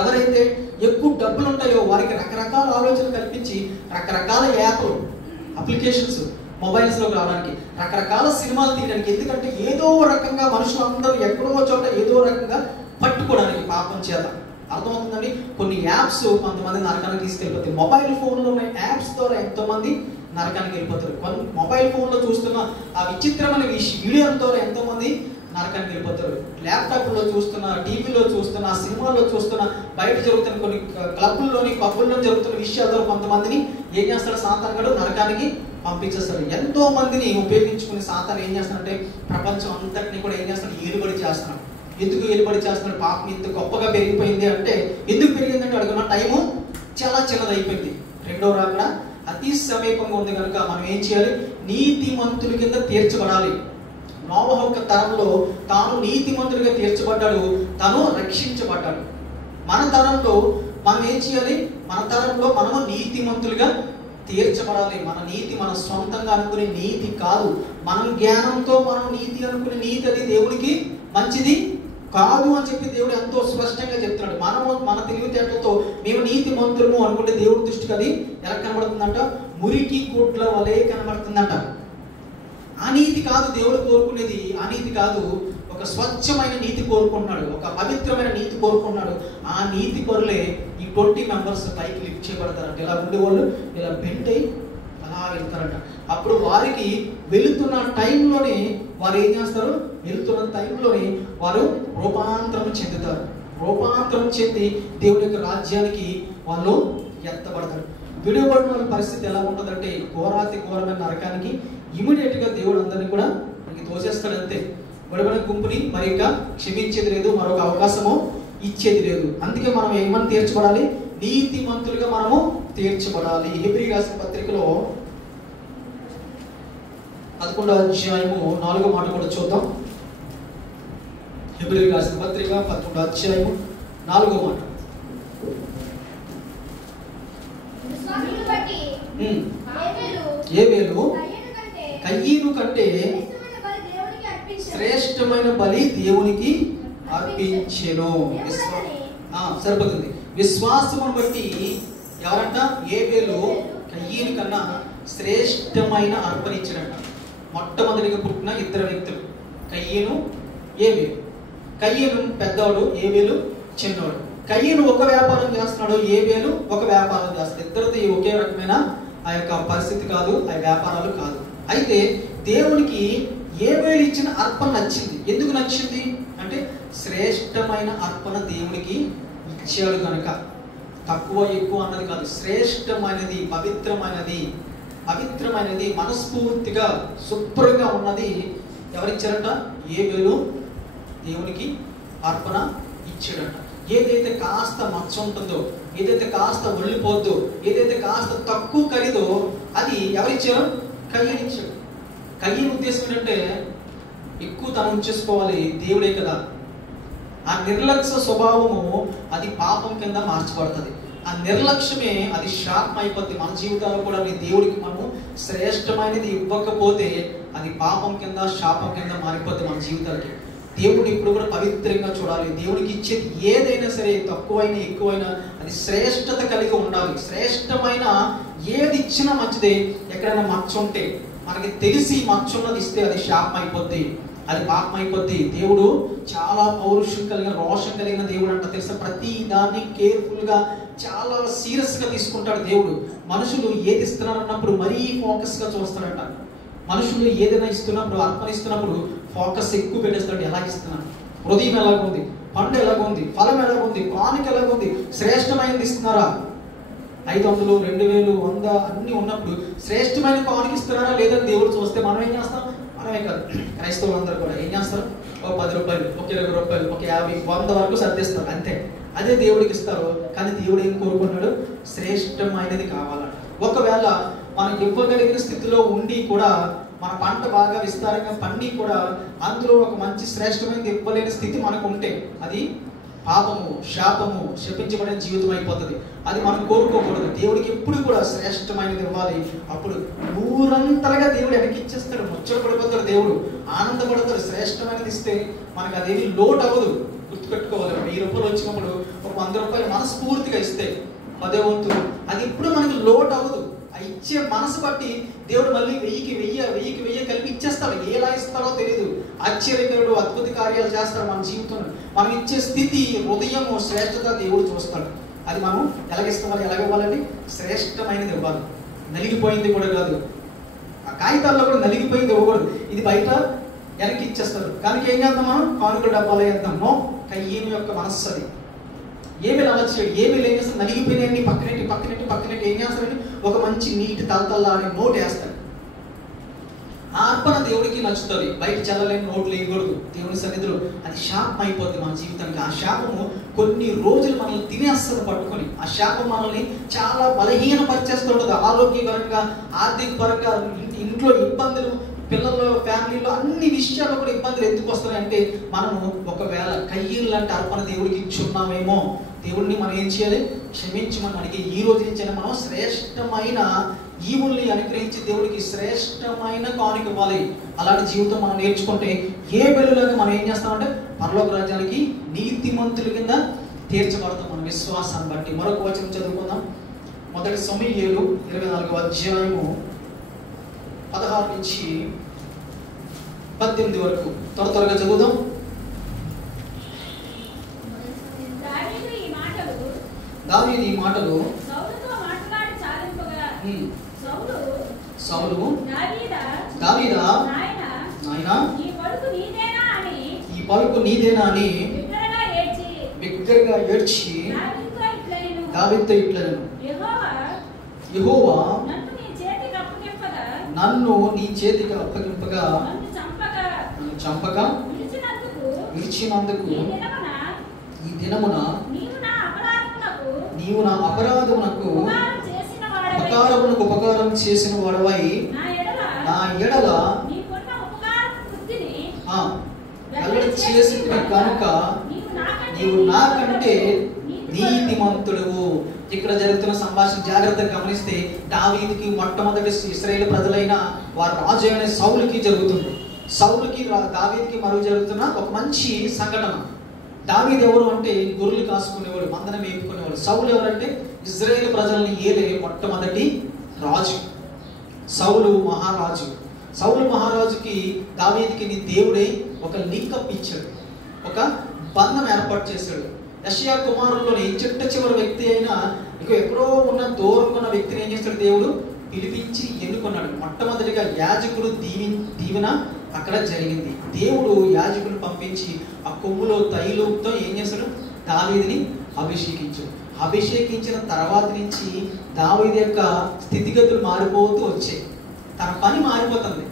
ఎవరైతే ఎక్కువ డబ్బులు ఉంటాయో వారికి రకరకాల ఆలోచనలు కల్పించి రకరకాల యాప్లు అప్లికేషన్స్ మొబైల్స్లోకి రావడానికి, రకరకాల సినిమాలు తీయడానికి. ఎందుకంటే ఏదో రకంగా మనుషులందరూ ఎక్కడో చోట ఏదో రకంగా పట్టుకోవడానికి పాపం చేత. అర్థమవుతుందండి. కొన్ని యాప్స్ కొంతమంది నరకానికి తీసుకెళ్ళిపోతాయి. మొబైల్ ఫోన్లో ఉన్న యాప్స్ ద్వారా ఎంతోమంది నరకానికి వెళ్ళిపోతారు. కొన్ని మొబైల్ ఫోన్లో చూస్తున్న ఆ విచిత్రమైన వీడియోల ద్వారా ఎంతోమంది నరకానికి వెళ్ళిపోతారు. ల్యాప్టాప్లో చూస్తున్న, టీవీలో చూస్తున్న, సినిమాల్లో చూస్తున్న, బయట జరుగుతున్న కొన్ని క్లబ్బుల్లోని పబ్బుల్లో జరుగుతున్న విషయాల ద్వారా కొంతమందిని ఏం చేస్తాడు సాతానుగాడు, నరకానికి పంపించేస్తాడు. ఎంతో మందిని ఉపయోగించుకుని సాతాను ఏం చేస్తాడంటే ప్రపంచం అంతటిని కూడా ఏం చేస్తాడు, ఏలుబడి చేస్తున్నాడు. ఎందుకు ఏలుబడి చేస్తున్నాడు? పాపం ఇంత గొప్పగా పెరిగిపోయింది అంటే ఎందుకు పెరిగిందంటే అడుగున్న టైము చాలా చిన్నది అయిపోయింది. రెండవ రాకడ అతి సమీపంగా ఉంది కనుక మనం ఏం చేయాలి, నీతిమంతుల కింద తీర్చబడాలి. నోవహు యొక్క తరంలో తాను నీతిమంతుడిగా తీర్చబడ్డాడు, తను రక్షించబడ్డాడు. మన తరంలో మనం ఏం చేయాలి, మన తరంలో మనము నీతిమంతులుగా తీర్చబడాలి. మన నీతి మన సొంతంగా అనుకునే నీతి కాదు, మనం జ్ఞానంతో మనం నీతి అనుకునే నీతి అది దేవుడికి మంచిది కాదు అని చెప్పి దేవుడు ఎంతో స్పష్టంగా చెప్తున్నాడు. మనము మన తెలివితేటలతో మేము నీతి మంత్రము అనుకుంటే దేవుడి దృష్టికి అది ఎలా కనబడుతుందంట, మురికి గుడ్ల వలె కనబడుతుందంట. ఆ నీతి కాదు దేవుడు కోరుకునేది, ఆ నీతి కాదు. ఒక స్వచ్ఛమైన నీతి కోరుకుంటున్నాడు, ఒక పవిత్రమైన నీతి కోరుకుంటున్నాడు. ఆ నీతి పరులే ఈ 20 మెంబర్స్ పైకి లిఫ్ట్ చేయబడతారంట. ఇలా ఉండేవాళ్ళు ఇలా బెండ్ అయి అలా వెళ్తారంట. అప్పుడు వారికి వెళుతున్న టైంలోనే వారు ఏం చేస్తారు, వెళుతున్న టైంలోనే వారు రూపాంతరం చెందుతారు. రూపాంతరం చెంది దేవుడి యొక్క రాజ్యానికి వాళ్ళు ఎత్తబడతారు. విడిపడిన వాళ్ళ పరిస్థితి ఎలా ఉంటుందంటే ఘోరాతి ఘోరమైన నరకానికి ఇమీడియట్గా దేవుడు అందరినీ కూడా మనకి తోసేస్తాడు అంతే. విడిపడిన గుంపుని మరి ఇంకా క్షమించేది లేదు, మరొక అవకాశము ఇచ్చేది లేదు. అందుకే మనం ఏమని తీర్చబడాలి, నీతిమంతులుగా మనము తీర్చబడాలి. హెబ్రీ రాసిన పత్రికలో 11వ అధ్యాయము 4వ మాట కూడా చూద్దాం. హెబ్రీ రాసిన పత్రిక 11వ అధ్యాయము 4వ మాట. ఏబేలు కయీను కంటే శ్రేష్టమైన బలి దేవునికి అర్పించెను. సరిపోతుంది. విశ్వాసమును బట్టి ఎవరంట? ఏబేలు కయ్యను కన్నా శ్రేష్టమైన అర్పణ ఇచ్చినట్ట. మొట్టమొదటిగా పుట్టిన ఇద్దరు వ్యక్తులు కయ్యను, ఏబేలు. కయ్యను పెద్దవాడు, ఏబేలు చిన్నవాడు. కయ్యను ఒక వ్యాపారం చేస్తున్నాడు, ఏబేలు ఒక వ్యాపారం చేస్తాడు. ఇద్దరిది ఒకే రకమైన ఆ యొక్క పరిస్థితి కాదు, ఆ వ్యాపారాలు కాదు. అయితే దేవునికి ఏబేలు ఇచ్చిన అర్పణ నచ్చింది. ఎందుకు నచ్చింది అంటే శ్రేష్టమైన అర్పణ దేవునికి ఇచ్చాడు కనుక. తక్కువ ఎక్కువ అన్నది కాదు, శ్రేష్టమైనది, పవిత్రమైనది మనస్ఫూర్తిగా శుభ్రంగా ఉన్నది ఎవరిచ్చారంట? ఏబేలు దేవునికి అర్పణ ఇచ్చాడంట. ఏదైతే కాస్త మచ్చ ఉంటుందో, ఏదైతే కాస్త ఒళ్ళిపోద్దో, ఏదైతే కాస్త తక్కువ ఖరీదో అది ఎవరిచ్చారు? కయ్యను ఇచ్చాడు. కయ్యను ఉద్దేశం ఏంటంటే ఎక్కువ తను ఉంచేసుకోవాలి, దేవుడే కదా. ఆ నిర్లక్ష్య స్వభావము అది పాపం కింద మార్చబడుతుంది. ఆ నిర్లక్ష్యమే అది శాపం అయిపోద్ది. మన జీవితాల్లో కూడా దేవుడికి మనము శ్రేష్టమైనది ఇవ్వకపోతే అది పాపం కింద, శాపం కింద మారిపోద్ది మన జీవితాలకి. దేవుడిని ఇప్పుడు కూడా పవిత్రంగా చూడాలి. దేవుడికి ఇచ్చేది ఏదైనా సరే, తక్కువైనా ఎక్కువైనా అది శ్రేష్టత కలిగి ఉండాలి. శ్రేష్టమైన ఏది ఇచ్చినా మంచిదే. ఎక్కడైనా మచ్చ ఉంటే మనకి తెలిసి మచ్చ ఉన్నది ఇస్తే అది శాపం అయిపోద్ది, అది పాపం అయిపోద్ది. దేవుడు చాలా పౌరుషం కలిగిన, రోషం కలిగిన దేవుడు అంట. తెలుసా? ప్రతి దాన్ని కేర్ఫుల్ గా, చాలా సీరియస్ గా తీసుకుంటాడు దేవుడు. మనుషులు ఏది ఇస్తున్నారు అన్నప్పుడు మరీ ఫోకస్ గా చూస్తాడంట. మనుషులు ఏదైనా ఇస్తున్నప్పుడు, అర్పణ ఇస్తున్నప్పుడు ఫోకస్ ఎక్కువ పెట్టేస్తాడు. ఎలా ఇస్తున్నాను, హృదయం ఎలాగుంది, పండు ఎలాగుంది, ఫలం ఎలాగుంది, కానుక ఎలాగుంది, శ్రేష్టమైనది ఇస్తున్నారా? 500, 2000, 100 అన్ని ఉన్నప్పుడు శ్రేష్టమైన కానుక ఇస్తున్నారా లేదని దేవుడు చూస్తే మనం ఏం చేస్తాం? మనమే కాదు, క్రైస్తవులు అందరూ కూడా ఏం చేస్తారు? ఒక 10 రూపాయలు, ఒక 20 రూపాయలు, ఒక 50, 100 వరకు సర్దిస్తారు అంతే. అదే దేవుడికి ఇస్తారు. కానీ దేవుడు ఏం కోరుకుంటున్నాడు? శ్రేష్టమైనది కావాలంట. ఒకవేళ మనం ఇవ్వగలిగిన స్థితిలో ఉండి కూడా, మన పంట బాగా విస్తారంగా పండి కూడా అందులో ఒక మంచి శ్రేష్టమైనది ఇవ్వలేని స్థితి మనకు ఉంటే అది పాపము, శాపము, శపించబడిన జీవితం అయిపోతుంది. అది మనం కోరుకోకూడదు. దేవుడికి ఎప్పుడు కూడా శ్రేష్టమైనది ఇవ్వాలి. అప్పుడు ఊరంతలుగా దేవుడు వెనక్కి ఇచ్చేస్తాడు. ముచ్చట పడిపోతాడు దేవుడు, ఆనందపడతాడు. శ్రేష్టమైనది ఇస్తే మనకు అదేమి లోటు అవ్వదు. గుర్తుపెట్టుకోవాలి. 1000 రూపాయలు వచ్చినప్పుడు ఒక 100 రూపాయలు మనస్ఫూర్తిగా ఇస్తే 10 వంతు అది ఎప్పుడు మనకి లోటు అవ్వదు. ఇచ్చే మనసు బట్టి దేవుడు మళ్ళీ 1000 కలిపి ఇచ్చేస్తాడు. ఎలా ఇస్తాడో తెలియదు. ఆశ్చర్యకరుడు, అద్భుత కార్యాలు చేస్తాడు మన జీవితంలో. మనం ఇచ్చే స్థితి, హృదయము, శ్రేష్టత దేవుడు చూస్తాడు. అది మనం ఎలాగిస్తామని, ఎలాగివ్వాలండి? శ్రేష్టమైనది ఇవ్వాలి. నలిగిపోయింది కూడా కాదు. ఆ కాగితాల్లో కూడా నలిగిపోయింది ఇవ్వకూడదు. ఇది బయట వెనక్కి ఇచ్చేస్తాడు. కనుక ఏం చేద్దాం? మనం కానుక డబ్బాలో వేద్దాము. కయ్యను యొక్క మనస్సు అది. ఏమీ నచ్చడు. ఏమీ ఏం చేస్తాడు? నలిగిపోయినాయన్ని పక్కనెట్టి ఏం చేస్తాడండి? ఒక మంచి నీటి తలతల్లాడే నోటు వేస్తాడు. ఆ అర్పణ దేవుడికి నచ్చుతుంది. బయట చల్లలేని నోట్లు వేయకూడదు దేవుని సన్నిధిలో. అది శాపం అయిపోద్ది మన జీవితానికి. ఆ శాపము కొన్ని రోజులు మనల్ని తినేస్తుంది పట్టుకొని. ఆ శాపం మనల్ని చాలా బలహీనపరిచేస్తుంటుంది. ఆరోగ్యపరంగా, ఆర్థిక పరంగా, ఇంట్లో ఇబ్బందులు, పిల్లల ఫ్యామిలీలో అన్ని విషయాల్లో కూడా ఇబ్బందులు ఎందుకు వస్తున్నాయంటే మనము ఒకవేళ కయ్యను లాంటి అర్పణ దేవుడికి ఇచ్చున్నామేమో. దేవుడిని మనం ఏం చేయాలి? క్షమించమని అడిగి ఈ రోజు నుంచి మనం శ్రేష్టమైన ఈవుల్ని అనుగ్రహించి దేవుడికి శ్రేష్టమైన కానుక ఇవ్వాలి. అలాంటి జీవితం మనం నేర్చుకుంటే ఏ బెలులాగా మనం ఏం చేస్తామంటే పరలోక రాజ్యానికి నీతిమంతుల కింద తీర్చబడతాం మన విశ్వాసాన్ని బట్టి. మరొక వచనం చదువుకుందాం. 1 సమూయేలు 24వ అధ్యాయము 16 నుంచి 18 వరకు త్వరగా చదువుదాం. దావీదు ఈ మాటలు సౌలు దావీదా నాయనా ఈ పలుకు నీదేనా అని బిగ్గరగా ఏడ్చి దావీదుతో ఇట్లనెను, యెహోవా నన్ను నీ చేతికి అప్పగింపగా నన్ను చంపగా విడిచినందుకు ఈ దినమున నీవు నా అపరాధమునకు ఉపకారం చేసిన వాడవై నా ఎడల వెల్లడి చేసిన కనుక నీవు నాకంటే నీతిమంతుడువు. ఇక్కడ జరుగుతున్న సంభాషణ జాగ్రత్తగా గమనిస్తే దావీదుకి మొట్టమొదటి ఇశ్రాయేలు ప్రజలైన వారి రాజు అయిన సౌలుకి జరుగుతుంది. సౌలుకి దావీదుకి మరుగు జరుగుతున్న ఒక మంచి సంఘటన. దావీదు ఎవరు అంటే గొర్రెలు కాసుకునేవాడు, మందన మేపుకునేవాడు. సౌలు ఎవరంటే ఇజ్రాయేల్ ప్రజల్ని ఏలే మొట్టమొదటి రాజు. సౌలు మహారాజు. సౌలు మహారాజుకి దావీదుకి దేవుడే ఒక లింకప్ ఇచ్చాడు, ఒక బంధం ఏర్పాటు చేశాడు. యెషయా కుమారుల్లోని చిట్ట చివరి వ్యక్తి అయినా ఇక ఎక్కడో ఉన్న దూరంగా ఉన్న వ్యక్తిని ఏం చేస్తాడు? దేవుడు పిలిపించి ఎన్నుకున్నాడు. మొట్టమొదటిగా యాజకుడు దీవెన అక్కడ జరిగింది. దేవుడు యాజకుని పంపించి ఆ కొమ్ములో తైలంతో ఏం చేస్తాడు? దావీదుని అభిషేకించాడు. అభిషేకించిన తర్వాత నుంచి దావీదు యొక్క స్థితిగతులు మారిపోతూ వచ్చాయి. తన పని మారిపోతుంది,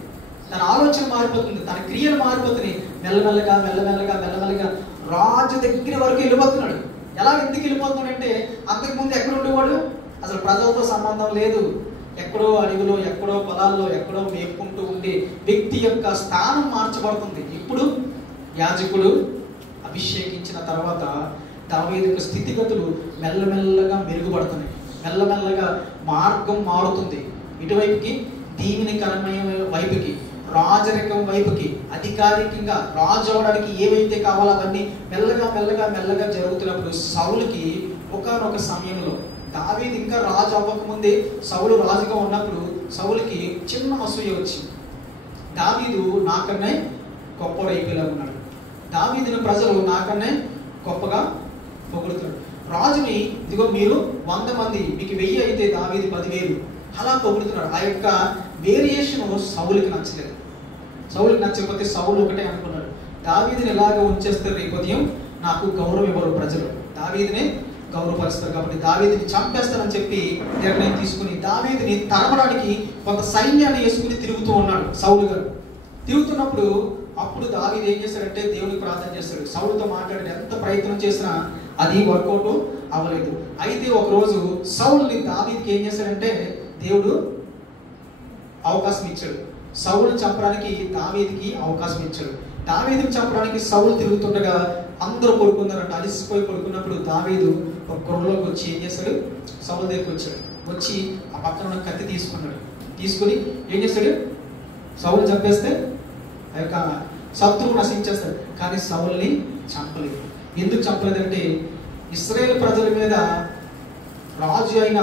తన ఆలోచన మారిపోతుంది, తన క్రియలు మారిపోతున్నాయి. మెల్లమెల్లగా మెల్లమెల్లగా మెల్లమెల్లగా రాజు దగ్గర వరకు వెళ్ళిపోతున్నాడు. ఎలా ఎందుకు వెళ్ళిపోతున్నాడంటే అంతకుముందు ఎక్కడ ఉండేవాడు? అసలు ప్రజలతో సంబంధం లేదు, ఎక్కడో అడవిలో, ఎక్కడో పొలాల్లో, ఎక్కడో మేపుకుంటూ ఉండే వ్యక్తి యొక్క స్థానం మార్చబడుతుంది. ఇప్పుడు యాజకుడు అభిషేకించిన తర్వాత దావీదు యొక్క స్థితిగతులు మెల్లమెల్లగా మెరుగుపడుతున్నాయి. మెల్లమెల్లగా మార్గం మారుతుంది. ఇటువైపుకి దీవెనకరమైన వైపుకి, రాజరికం వైపుకి, అధికారికంగా రాజు అవడానికి ఏవైతే కావాలో అవన్నీ మెల్లగా మెల్లగా మెల్లగా జరుగుతున్నప్పుడు సౌలుకి ఒకానొక సమయంలో, దావీదు ఇంకా రాజు అవ్వకముందే సౌలు రాజుగా ఉన్నప్పుడు సౌలుకి చిన్న అసూయ వచ్చింది. దావీదు నాకన్నే గొప్పడైపోయేలా ఉన్నాడు, దావీదుని ప్రజలు నాకన్నే గొప్పగా పొగుడుతాడు. రాజుని ఇదిగో మీరు 100 మంది, మీకు 1000 అయితే దావీదు 10,000 అలా పొగుడుతున్నాడు. ఆ యొక్క వేరియేషన్ సౌలుకి నచ్చలేదు. సౌలుకి నచ్చకపోతే సౌలు ఒకటే అనుకున్నాడు, దావీదుని ఎలాగ ఉంచేస్తారు, రేపు ఉదయం నాకు గౌరవం ఇవ్వరు ప్రజలు, దావీదుని గౌరవపరుస్తారు కాబట్టి దావీదుని చంపేస్తానని చెప్పి నిర్ణయం తీసుకుని దావీదుని తరమడానికి కొంత సైన్యాన్ని వేసుకుని తిరుగుతూ ఉన్నాడు సౌలు గారు. తిరుగుతున్నప్పుడు అప్పుడు దావీదు ఏం చేశాడంటే దేవునికి ప్రార్థన చేస్తాడు. సౌలుతో మాట్లాడి ఎంత ప్రయత్నం చేసినా అది వర్కౌట్ అవ్వలేదు. అయితే ఒకరోజు సౌలుని దావీదుకి ఏం చేశాడంటే దేవుడు అవకాశం ఇచ్చాడు. సౌలుని చంపడానికి దావీదుకి అవకాశం ఇచ్చాడు. దావీదుని చంపడానికి సౌలు తిరుగుతుండగా అందరూ పడుకున్నారంట. అలిసిపోయి పడుకున్నప్పుడు దావీదు ఒక గొర్రెలోకి వచ్చి ఏం చేశాడు? సౌలు దగ్గరికి వచ్చాడు. వచ్చి ఆ పక్కన ఉన్న కత్తి తీసుకున్నాడు. తీసుకుని ఏం చేశాడు? సౌలు చంపేస్తే ఆ యొక్క శత్రువు నశించేస్తాడు. కానీ సౌలుని చంపలేదు. ఎందుకు చంపలేదంటే ఇశ్రాయేలు ప్రజల మీద రాజు అయిన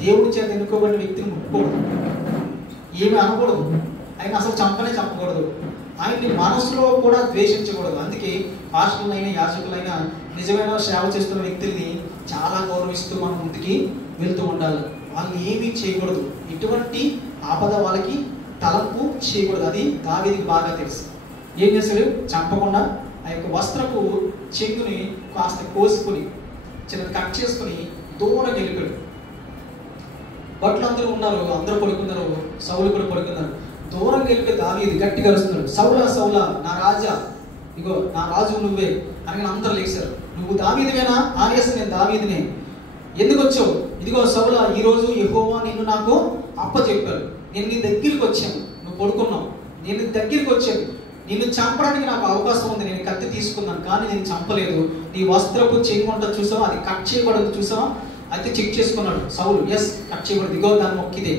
దేవుడి చేత ఎన్నుకోబడిన వ్యక్తిని ముట్టుకోకూడదు, ఏమి అనకూడదు, ఆయన అసలు చంపకూడదు, ఆయన్ని మనసులో కూడా ద్వేషించకూడదు. అందుకే పాస్టర్లైన యాజకులైన నిజమైన సేవ చేస్తున్న వ్యక్తుల్ని చాలా గౌరవిస్తూ మనం ముందుకి వెళ్తూ ఉండాలి. వాళ్ళు ఏమీ చేయకూడదు, ఇటువంటి ఆపద వాళ్ళకి తలంపు చేయకూడదు. అది దావీదుకి బాగా తెలుసు. ఏం చేశాడు? చంపకుండా ఆ యొక్క వస్త్రపు చెంగుని కాస్త కోసుకుని చిన్న కట్ చేసుకుని దూరం వెళ్ళిపోయాడు. బట్లు అందరూ ఉన్నారు, అందరూ పడుకున్నారు, సౌలు కూడా పడుకున్నారు. దూరం వెళ్ళిపోయి దావీదు గట్టిగా అరుస్తున్నాడు, సౌలా సౌలా నా రాజా, ఇగో నా రాజు నువ్వే అని అందరూ లేచారు. నువ్వు దావీదువేనా? ఆనేసి నేను దావీదునే. ఎందుకు వచ్చావు? ఇదిగో సౌలా, ఈరోజు యెహోవా నిన్ను నాకు అప్పచెప్పాడు. నేను నీ దగ్గరికి వచ్చాను, నువ్వు పడుకున్నావు, నేను నీ దగ్గరికి వచ్చాను, నిన్ను చంపడానికి నాకు అవకాశం ఉంది, నేను కత్తి తీసుకున్నాను కానీ నేను చంపలేదు. నీ వస్త్రపు చెంగు ఉంటుంది చూసావా, అది కట్ చేయబడింది చూసావా? అయితే చెక్ చేసుకున్నాడు సౌలు, ఎస్ కట్ చేయబడింది, ఇగో దాని మొక్కిదే.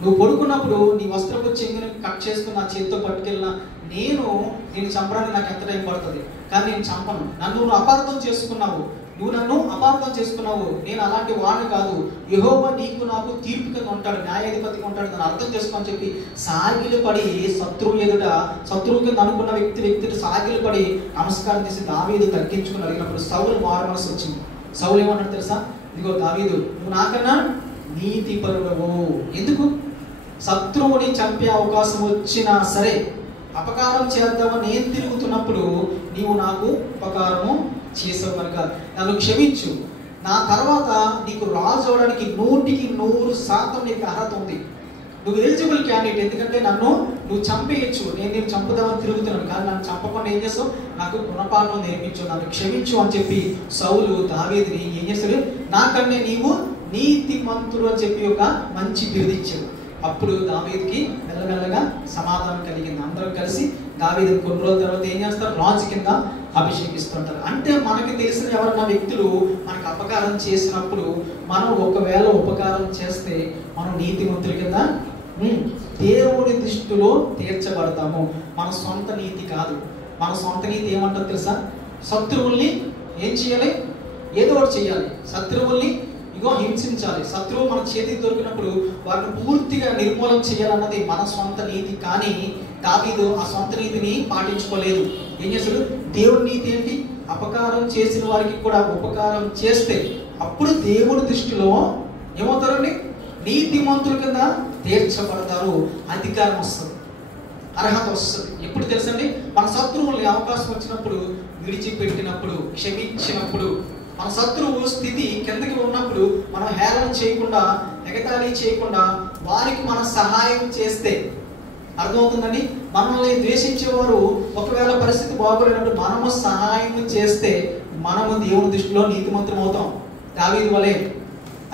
నువ్వు పడుకున్నప్పుడు నీ వస్త్రపు చెంగుని కట్ చేసుకుని నా చేతితో పట్టుకెళ్ళిన నేను చంపడానికి నాకు ఎంత టైం పడుతుంది, కానీ నేను చంపను. నువ్వు అపార్థం చేసుకున్నావు, నువ్వు నన్ను అపార్థం చేసుకున్నావు. నేను అలాంటి వాడిని కాదు. యెహోవా నీకు నాకు తీర్పు కింద ఉంటాడు, న్యాయాధిపతిగా ఉంటాడు, దాన్ని అర్థం చేసుకోని చెప్పి సాగిలు పడి శత్రువు ఎదుట, శత్రువు కింద అనుకున్న వ్యక్తి సాగిలు పడి నమస్కారం చేసి దావీదు తగ్గించుకుని అడిగినప్పుడు సౌలు మారు మనసు వచ్చింది. సౌలు ఏమన్నాడు తెలుసా? ఇదిగో దావీదు, నువ్వు నాకన్నా నీతి పరుడవు. ఎందుకు? శత్రువుని చంపే అవకాశం వచ్చినా సరే అపకారం చేద్దామని నేను తిరుగుతున్నప్పుడు నీవు నాకు ఉపకారము చేసావు కనుక నన్ను క్షమించు. నా తర్వాత నీకు రాజు అవడానికి 100% నీకు అర్హత ఉంది. నువ్వు ఎలిజిబుల్ క్యాండిడేట్. ఎందుకంటే నువ్వు చంపేయచ్చు, నేను చంపుదామని తిరుగుతున్నాను, కానీ నన్ను చంపకుండా ఏం చేస్తావు? నాకు గుణపాఠం నేర్పించు, నన్ను క్షమించు అని చెప్పి సౌలు దావీదుని ఏం చేస్తాడు? నాకన్నే నీవు నీతిమంతుడు అని చెప్పి ఒక మంచి బిరుదిచ్చాడు. అప్పుడు దావీదుకి మెల్లమెల్లగా సమాధానం కలిగింది. అందరం కలిసి దావీదు కొన్ని రోజుల తర్వాత ఏం చేస్తారు? రాజు కింద అభిషేకిస్తుంటారు. అంటే మనకి తెలిసిన ఎవరన్నా వ్యక్తులు మనకు అపకారం చేసినప్పుడు మనం ఒకవేళ ఉపకారం చేస్తే మనం నీతిమంతుల కింద దేవుని దృష్టిలో తీర్చబడతాము. మన సొంత నీతి కాదు. మన సొంత నీతి ఏమంటారు తెలుసా? శత్రువుల్ని ఏం చేయాలి? ఏదో ఒకటి చేయాలి. శత్రువుల్ని హింసించాలి. శత్రువు మన చేతికి దొరికినప్పుడు వారిని పూర్తిగా నిర్మూలన చేయాలన్నది మన సొంత నీతి. కానీ దావీదు ఆ సొంత నీతిని పాటించుకోలేదు. ఏం చేశాడు? దేవుడి నీతి ఏంటి? అపకారం చేసిన వారికి కూడా ఉపకారం చేస్తే అప్పుడు దేవుడి దృష్టిలో ఏమవుతారండి? నీతిమంతుల కింద తీర్చబడతారు. అధికారం వస్తుంది, అర్హత వస్తుంది. ఎప్పుడు తెలుసండి? మన శత్రువుల్ని అవకాశం వచ్చినప్పుడు, విడిచిపెట్టినప్పుడు, క్షమించినప్పుడు, మన శత్రువు స్థితి కిందకి ఉన్నప్పుడు మనం హేళన చేయకుండా, ఎగతాళి చేయకుండా వారికి మనం సహాయం చేస్తే, అర్థమవుతుందండి? మనల్ని ద్వేషించేవారు ఒకవేళ పరిస్థితి బాగోలేనప్పుడు మనము సహాయం చేస్తే మనము దేవుని దృష్టిలో నీతిమంతులం అవుతాం, దావీదు వలె.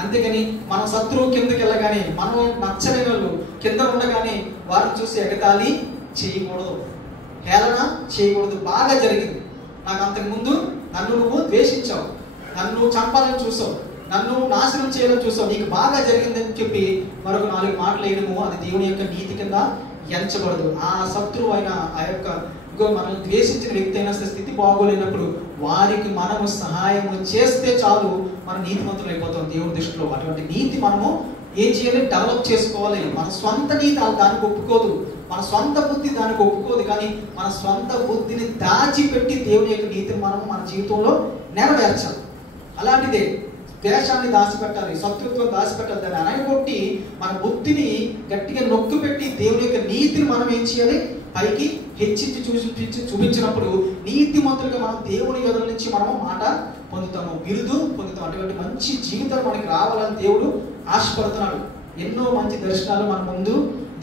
అంతేగాని మన శత్రువు కిందకి వెళ్ళగానే, మనం నచ్చని వాళ్ళు కింద ఉండగానే వారిని చూసి ఎగతాళి చేయకూడదు, హేళన చేయకూడదు. బాగా జరిగింది, నాకు అంతకుముందు నన్ను నువ్వు ద్వేషించావు, నన్ను చంపాలని చూసావు, నన్ను నాశనం చేయాలని చూసావు, నీకు బాగా జరిగిందని చెప్పి మరొక 4 మాటలు వేయడము అది దేవుని యొక్క నీతి కింద ఎంచబడదు. ఆ శత్రువు అయిన ఆ యొక్క మనల్ని ద్వేషించిన వ్యక్తి అయిన స్థితి బాగోలేనప్పుడు వారికి మనము సహాయం చేస్తే చాలు మన నీతిమంతులు అయిపోతాం దేవుని దృష్టిలో. అటువంటి నీతి మనము ఏం చేయాలి? డెవలప్ చేసుకోవాలి. మన స్వంత నీతి దానికి ఒప్పుకోదు, మన స్వంత బుద్ధి దానికి ఒప్పుకోదు. కానీ మన స్వంత బుద్ధిని దాచిపెట్టి దేవుని యొక్క నీతిని మనము మన జీవితంలో నెరవేర్చాలి. అలాంటిదే ద్వేషాన్ని దాచిపెట్టాలి, శత్రుత్వం దాచిపెట్టాలి. దాన్ని అనగొట్టి మన బుద్ధిని గట్టిగా నొక్కి పెట్టి దేవుని యొక్క నీతిని మనం ఏం చేయాలి? పైకి హెచ్చించి చూపించినప్పుడు నీతిమంతులుగా మనం దేవుని ఎదురు నుంచి మనము మాట పొందుతాము, బిరుదు పొందుతాం. అటువంటి మంచి జీవితం మనకి రావాలని దేవుడు ఆశపడుతున్నాడు. ఎన్నో మంచి దర్శనాలు మన ముందు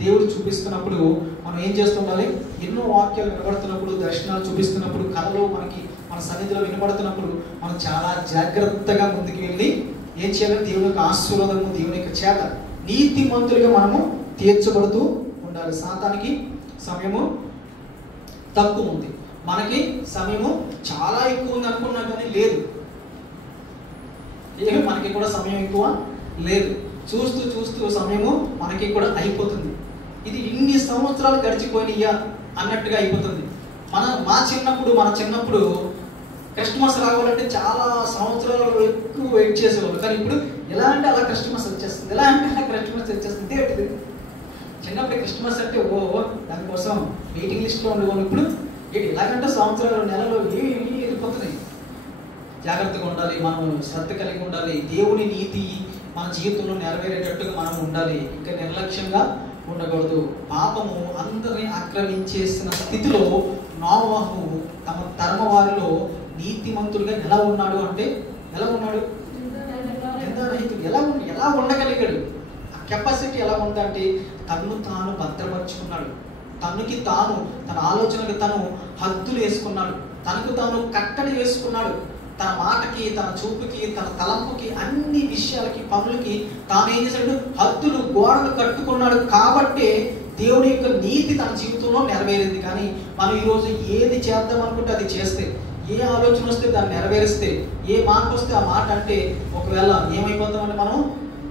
దేవుడు చూపిస్తున్నప్పుడు మనం ఏం చేస్తుండాలి? ఎన్నో వాక్యాలు వినబడుతున్నప్పుడు, దర్శనాలు చూపిస్తున్నప్పుడు, కళలు మనకి మన సన్నిధిలో వినబడుతున్నప్పుడు మనం చాలా జాగ్రత్తగా ముందుకు వెళ్ళి ఏం చేయాలి? దేవుని యొక్క ఆశీర్వాదము, దేవుని యొక్క చేత నీతిమంతులుగా మనము తీర్చబడుతూ ఉండాలి. సాతానికి సమయము తక్కువ ఉంది, మనకి సమయము చాలా ఎక్కువ ఉంది అనుకున్నా కానీ లేదు. మనకి కూడా సమయం ఎక్కువ లేదు. చూస్తూ చూస్తూ సమయము మనకి కూడా అయిపోతుంది. ఇది ఇన్ని సంవత్సరాలు గడిచిపోయినాయా అన్నట్టుగా అయిపోతుంది. మన చిన్నప్పుడు క్రిస్మస్ రావాలంటే చాలా సంవత్సరాలు ఎక్కువ వెయిట్ చేసేవాళ్ళు. కానీ ఇప్పుడు ఎలా అంటే అలా క్రిస్మస్ వచ్చేస్తుంది, ఎలా అంటే అలా క్రిస్మస్ వచ్చేస్తుంది. ఏంటిది? చిన్నప్పుడు క్రిస్మస్ అంటే దానికోసం వెయిటింగ్ లిస్ట్లో ఉండేవాళ్ళు. ఇప్పుడు ఎలాగంటే సంవత్సరాలు, నెలలు వెళ్ళిపోతున్నాయి. జాగ్రత్తగా ఉండాలి, మనం శ్రద్ధ కలిగి ఉండాలి. దేవుని నీతి మన జీవితంలో నెరవేరేటట్టుగా మనం ఉండాలి. ఇంకా నిర్లక్ష్యంగా ఉండకూడదు. పాపము అందరినీ ఆక్రమించేసిన స్థితిలో నోవహు తమ తరమ వారిలో నీతిమంతుడిగా ఎలా ఉన్నాడు అంటే, ఎలా ఉన్నాడు? ఎలా ఉండగలిగాడు? ఆ కెపాసిటీ ఎలా ఉందంటే తన్ను తాను భద్రపరుచుకున్నాడు. తనకి తాను, తన ఆలోచనకి తను హద్దులు వేసుకున్నాడు, తనకు తాను కట్టడి వేసుకున్నాడు. తన మాటకి, తన చూపుకి, తన తలంపుకి, అన్ని విషయాలకి, పనులకి తాను ఏం చేశాడు? హద్దులు, గోడలు కట్టుకున్నాడు. కాబట్టే దేవుని యొక్క నీతి తన జీవితంలో నెరవేరింది. కానీ మనం ఈరోజు ఏది చేద్దాం అనుకుంటే అది చేస్తే, ఏ ఆలోచన వస్తే దాన్ని నెరవేరిస్తే, ఏ మాట వస్తే ఆ మాట అంటే ఒకవేళ ఏమైపోతామంటే మనం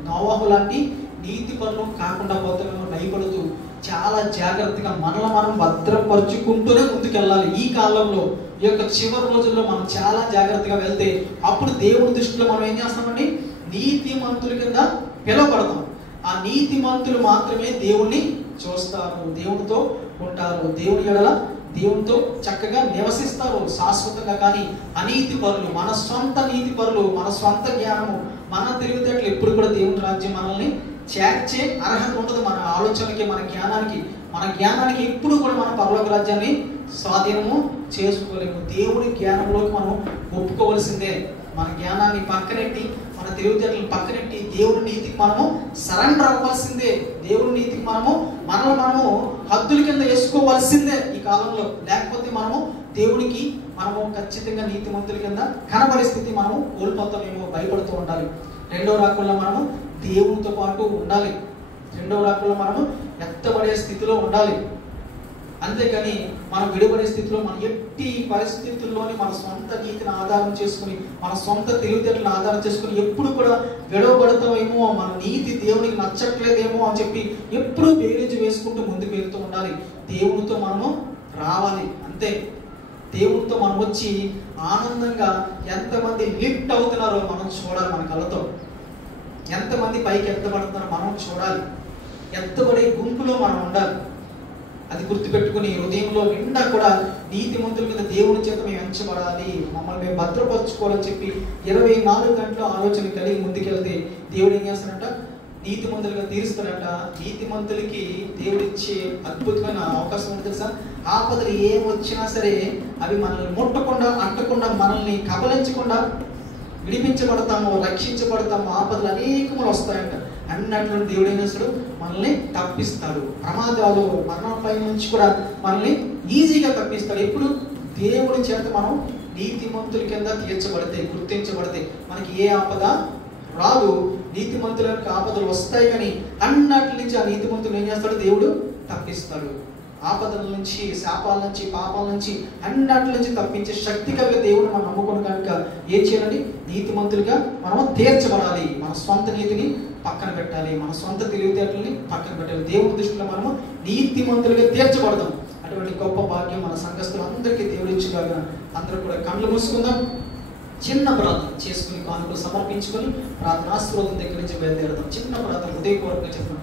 నోవహు లాంటి నీతి పనులు కాకుండా పోతామేమో భయపడుతూ చాలా జాగ్రత్తగా మనల్ని మనం భద్రపరుచుకుంటూనే ముందుకెళ్ళాలి. ఈ కాలంలో, ఈ యొక్క చివరి రోజుల్లో మనం చాలా జాగ్రత్తగా వెళ్తే అప్పుడు దేవుని దృష్టిలో మనం ఏం చేస్తామండి? నీతిమంతుల కింద పిలువబడతాం. ఆ నీతిమంతులు మాత్రమే దేవుణ్ణి చూస్తారు, దేవునితో ఉంటారు, దేవుని ఎడల దేవునితో చక్కగా నివసిస్తారు శాశ్వతంగా. కానీ అనీతి పరులు, మన సొంత నీతి పరులు, మన సొంత జ్ఞానము, మన తెలివితేటలు ఎప్పుడు కూడా దేవుని రాజ్యం మనల్ని చేర్చే అర్హత ఉండదు. మన ఆలోచనకి, మన జ్ఞానానికి ఎప్పుడు కూడా మన పరలోక రాజ్యాన్ని స్వాధీనము చేసుకోలేము. దేవుని జ్ఞానంలోకి మనం ఒప్పుకోవలసిందే. మన జ్ఞానాన్ని పక్కనెట్టి, మన తెలివితేటలను పక్కనెట్టి దేవుని నీతికి మనము సరెండర్ అవ్వాల్సిందే. దేవుని నీతికి మనము హద్దుల కింద వేసుకోవాల్సిందే ఈ కాలంలో. లేకపోతే దేవునికి ఖచ్చితంగా నీతిమంతుల కింద కనబడే స్థితి మనము కోల్పోతామేమో, భయపడుతూ ఉండాలి. రెండో రాకుల్లో మనము దేవునితో పాటు ఉండాలి. రెండో రాకుల్లో మనము ఎత్తబడే స్థితిలో ఉండాలి. అంతేకాని మనం విడిపడే స్థితిలో మన ఎట్టి పరిస్థితుల్లోని మన సొంత నీతిని ఆధారం చేసుకుని, మన సొంత తెలివితేటలను ఆధారం చేసుకుని ఎప్పుడు కూడా విడవబడతామేమో, మన నీతి దేవునికి నచ్చట్లేదేమో అని చెప్పి ఎప్పుడు బేరీజు వేసుకుంటూ ముందుకు వెళ్తూ ఉండాలి. దేవునితో మనము రావాలి అంతే. దేవునితో మనం వచ్చి ఆనందంగా ఎంతమంది లిఫ్ట్ అవుతున్నారో మనం చూడాలి. మన కళ్ళతో ఎంతమంది పైకి ఎత్తబడుతున్నారో మనం చూడాలి. ఎత్తబడే గుంపులో మనం ఉండాలి. అది గుర్తుపెట్టుకుని హృదయంలో నిండా కూడా నీతిమంతుల మీద దేవుని చేత మేము ఎంచబడాలి, మమ్మల్ని మేము భద్రపరచుకోవాలని చెప్పి 24 గంటల ఆలోచన కలిగి ముందుకెళ్తే దేవుడు ఏం చేస్తాడంట? నీతిమంతులుగా తీరుస్తాడంట. నీతిమంతులకి దేవుడిచ్చే అద్భుతమైన అవకాశం ఉంది తెలుసా? ఆపదలు ఏం వచ్చినా సరే అవి మనల్ని ముట్టకుండా, అంటకుండా, మనల్ని కబలించకుండా విడిపించబడతాము, రక్షించబడతాము. ఆపదలు అనేకములు వస్తాయంట. అన్నట్లు దేవుడు ఏం చేస్తాడు? మనల్ని తప్పిస్తాడు. ప్రమాదాలు, మరణంపై నుంచి కూడా మనల్ని ఈజీగా తప్పిస్తాడు. ఎప్పుడు? దేవుడి చేత మనం నీతిమంతుల కింద తీర్చబడితే, గుర్తించబడితే మనకి ఏ ఆపద రాదు. నీతిమంతులకు ఆపదలు వస్తాయి, కానీ అన్నట్ల నుంచి ఆ నీతిమంతులు ఏం చేస్తాడు? దేవుడు తప్పిస్తాడు. ఆపదల నుంచి, శాపాల నుంచి, పాపాల నుంచి, అన్నట్ల నుంచి తప్పించే శక్తి కలిగే దేవుడు మనం నమ్ముకుని కనుక ఏం చేయాలండి? నీతిమంతులుగా మనము తీర్చబడాలి. మన సొంత నీతిని పక్కన పెట్టాలి, మన సొంత తెలివితేటల్ని పక్కన పెట్టాలి. దేవుని దృష్టిలో మనము నీతిమంతులుగా తీర్చబడదాం. అటువంటి గొప్ప భాగ్యం మన సంఘస్థులందరికీ దేవుడు ఇచ్చుగాక. అందరూ కూడా కళ్ళు మూసుకుందాం, చిన్న ప్రార్థన చేసుకుని, కానుకలు సమర్పించుకొని ప్రార్థన ఆశీర్వాదం దగ్గర నుంచి బయలుదేరదాం. చిన్న ప్రార్థన హృదయపూర్వకంగా చెప్తాం.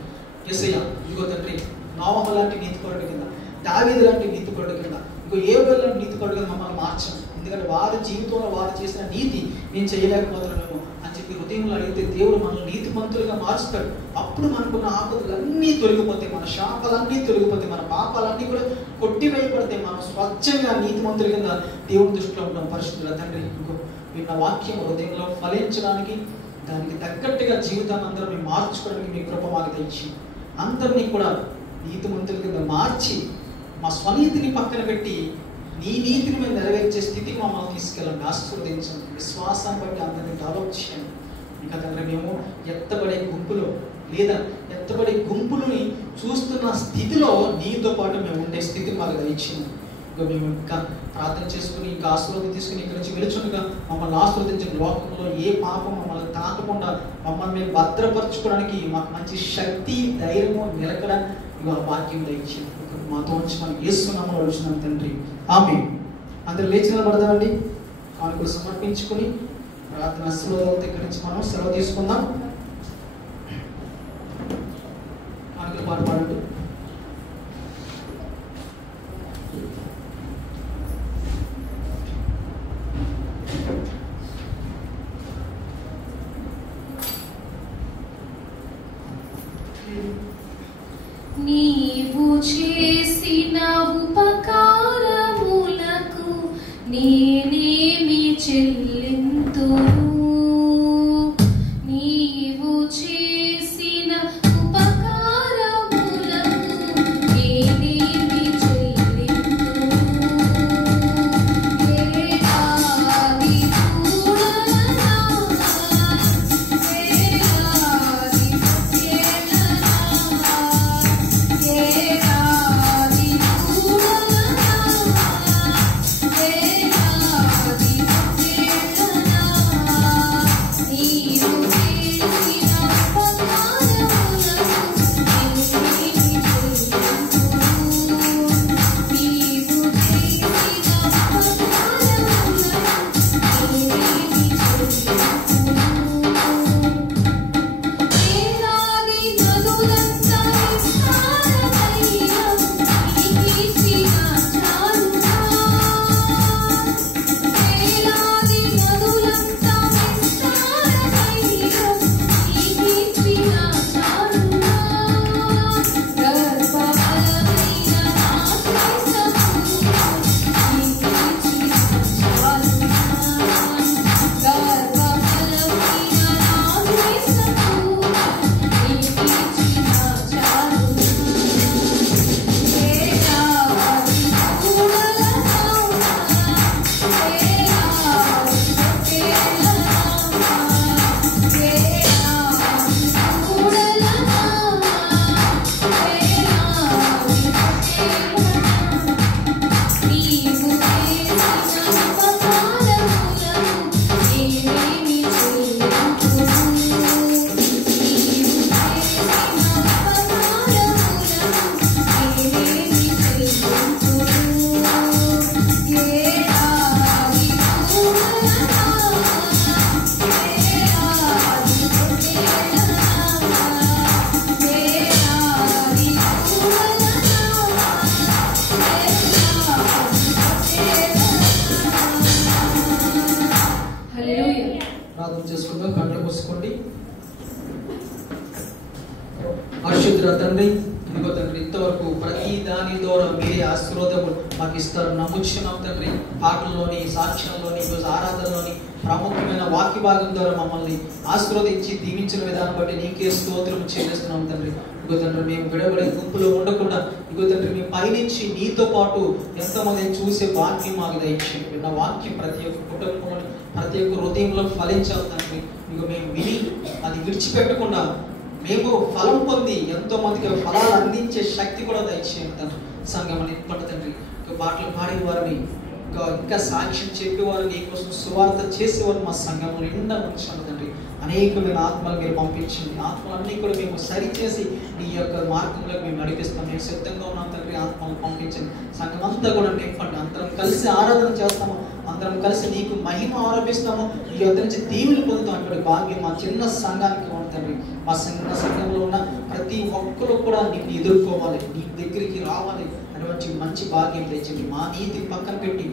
యేసయ్య, ఇదిగో తండ్రి, నోవహు లాంటి నీతిపరుడు కింద, దావీదు లాంటి నీతిపరుడు కింద, ఇంకో ఏబేలు లాంటి నీతిపరుడు కింద మమ్మల్ని మార్చాం. ఎందుకంటే వారి జీవితంలో వారు చేసిన నీతి నేను చేయలేకపోతున్నాము అని చెప్పి హృదయంలో అడిగితే దేవుడు మనల్ని నీతిమంతులుగా మార్చుతాడు. అప్పుడు మనకున్న ఆపదలన్నీ తొలగిపోతాయి, మన శాపాలన్నీ తొలగిపోతాయి, మన పాపాలన్నీ కూడా కొట్టివేయబడతాయి. మనం స్వచ్ఛంగా నీతిమంతుల కింద దేవుని దృష్టిలో ఉంటాం. పరిశుద్ధుల తండ్రి, ఇంకో విన్న వాక్యం హృదయంలో ఫలించడానికి, దానికి తగ్గట్టుగా జీవితాన్ని అందరూ మేము మార్చుకోవడానికి మీ కృప మాకు తెచ్చి అందరినీ కూడా నీతిమంతుల కింద మార్చి, మా స్వనీతిని పక్కన పెట్టి నీ నీతిని మేము నెరవేర్చే స్థితికి మమ్మల్ని తీసుకెళ్ళండి, ఆశీర్వదించండి. విశ్వాసాన్ని బట్టి అందరినీ డెవలప్ చేయండి. ఇంకా తండ్రి, మేము ఎత్తబడే గుంపులో లేదా ఎత్తబడే గుంపులని చూస్తున్న స్థితిలో నీతో పాటు మేము ఉండే స్థితిని మాకు దయచేయండి. ఇంకా మేము ఇంకా ప్రార్థన చేసుకుని, ఇంకా ఆశీర్వాదం తీసుకుని ఇక్కడి నుంచి వెలుచుండగా మమ్మల్ని ఆశీర్వదించిన లోకంలో ఏ పాపం మమ్మల్ని తాకకుండా మమ్మల్ని మేము భద్రపరచుకోవడానికి మాకు మంచి శక్తి, ధైర్యము, నిలకడ ఇవాళ వాక్యం దయచేయండి. మాతో వచ్చి మనం యేసునామములో అడుగుతున్నాం తండ్రి, ఆమేన్. అందరూ లేచి నిలబడదామండి. కానుకలు సమర్పించుకుని ప్రార్థన ఆశీర్వాదాల దగ్గర నుంచి మనం సెలవు తీసుకుందాం. కానుకలు పాట పాడండి. నీవు చేసిన ఉపకారములకు నేనేమి చెల్లింతును? నీవు చేసిన ఉపకారములకు నేనేమి చెల్లింతును? ఏడాది చూడనా, ఏడాది ఏడనా, ఏడాది చూడనా, ఏడాది పరిశుద్ధ తండ్రి, ఇదిగో తండ్రి ఇంతవరకు ప్రతి దాని ద్వారా మీరే ఆశీర్వాదం మాకు ఇస్తారు నమ్ముచున్నాం తండ్రి. పాటల్లోని, సాక్ష్యంలోని, ఈరోజు ఆరాధనలోని ప్రాముఖ్యమైన వాక్య భాగం ద్వారా మమ్మల్ని ఆశీర్వదించి దీవించిన విధానం బట్టి నీకే స్తోత్రం చెల్లిస్తున్నాం తండ్రి. ఇగో తండ్రి మేము విడబడే గుంపులో ఉండకుండా ఇగో తండ్రి మేము పయనించి నీతో పాటు ఎంతమందిని చూసే భాగ్యం మాకు దయచేయండి. విన్న వాక్యం ప్రతి ఒక్క కుటుంబంలో, ప్రతి ఒక్క హృదయంలో ఫలించాలి తండ్రి. ఇగో మేము విని అది విడిచిపెట్టకుండా మేము ఫలం పొంది ఎంతో మందికి ఫలాలు అందించే శక్తి కూడా దయచేయండి తండ్రి. సంఘం ఇప్పటి తండ్రి పాటలు పాడేవారిని, ఇంకా సాక్ష్యం చెప్పేవారు, నీకోసం సువార్త చేసేవారు మా సంఘంలో నిండా ఉంచాను తండ్రి. అనేకమైన ఆత్మలు మీరు పంపించండి. ఆత్మలన్నీ కూడా మేము సరిచేసి నీ యొక్క మార్గంలో మేము నడిపిస్తాం. మేము సిద్ధంగా ఉన్నాం తండ్రి. ఆత్మలు పంపించండి. సంఘం అంతా కూడా నింపండి. అందరం కలిసి ఆరాధన చేస్తాము, అందరం కలిసి నీకు మహిమ ఆరోపిస్తాము. నీ యొద్ద నుంచి దీవులు పొందుతాం. అటువంటి భాగ్యం మా చిన్న సంఘానికి తండ్రి. మా సంఘంలో ఉన్న ప్రతి ఒక్కరు కూడా నిన్ను ఎదుర్కోవాలి, నీ దగ్గరికి రావాలి. అటువంటి మంచి భాగ్యం తెచ్చింది. మా నీతిని పక్కన పెట్టి,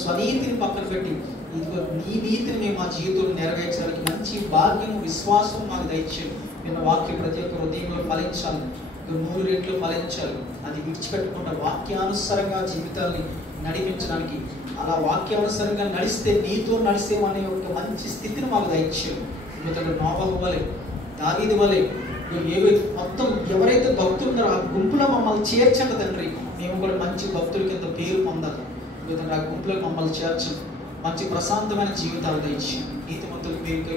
స్వనీతిని పక్కన పెట్టి, ఇదిగో నీ నీతిని మేము మా జీవితంలో నెరవేర్చడానికి మంచి భాగ్యం, విశ్వాసం మాకు దయచేయండి. నిన్న వాక్యం ప్రతి ఒక్క హృదయంలో ఫలించాలి, 100 రెట్లు ఫలించాలి. అది విడిచిపెట్టకుండా వాక్యానుసారంగా జీవితాన్ని నడిపించడానికి, అలా వాక్యానుసారంగా నడిస్తే నీతో నడిస్తేమనే ఒక మంచి స్థితిని మాకు దయచేయండి. ఎందుకంటే నోబహు వలె, దావీదు వలె మొత్తం ఎవరైతే భక్తులు ఉన్నారో ఆ గుంపులో మమ్మల్ని చేర్చండి తండ్రి. మేము కూడా మంచి భక్తుల కింద పేరు పొందాలి. ఎందుకంటే ఆ గుంపులో మమ్మల్ని చేర్చండి. మంచి ప్రశాంతమైన జీవితాలు దయచేయండి. నీతిమంతులకు మీరు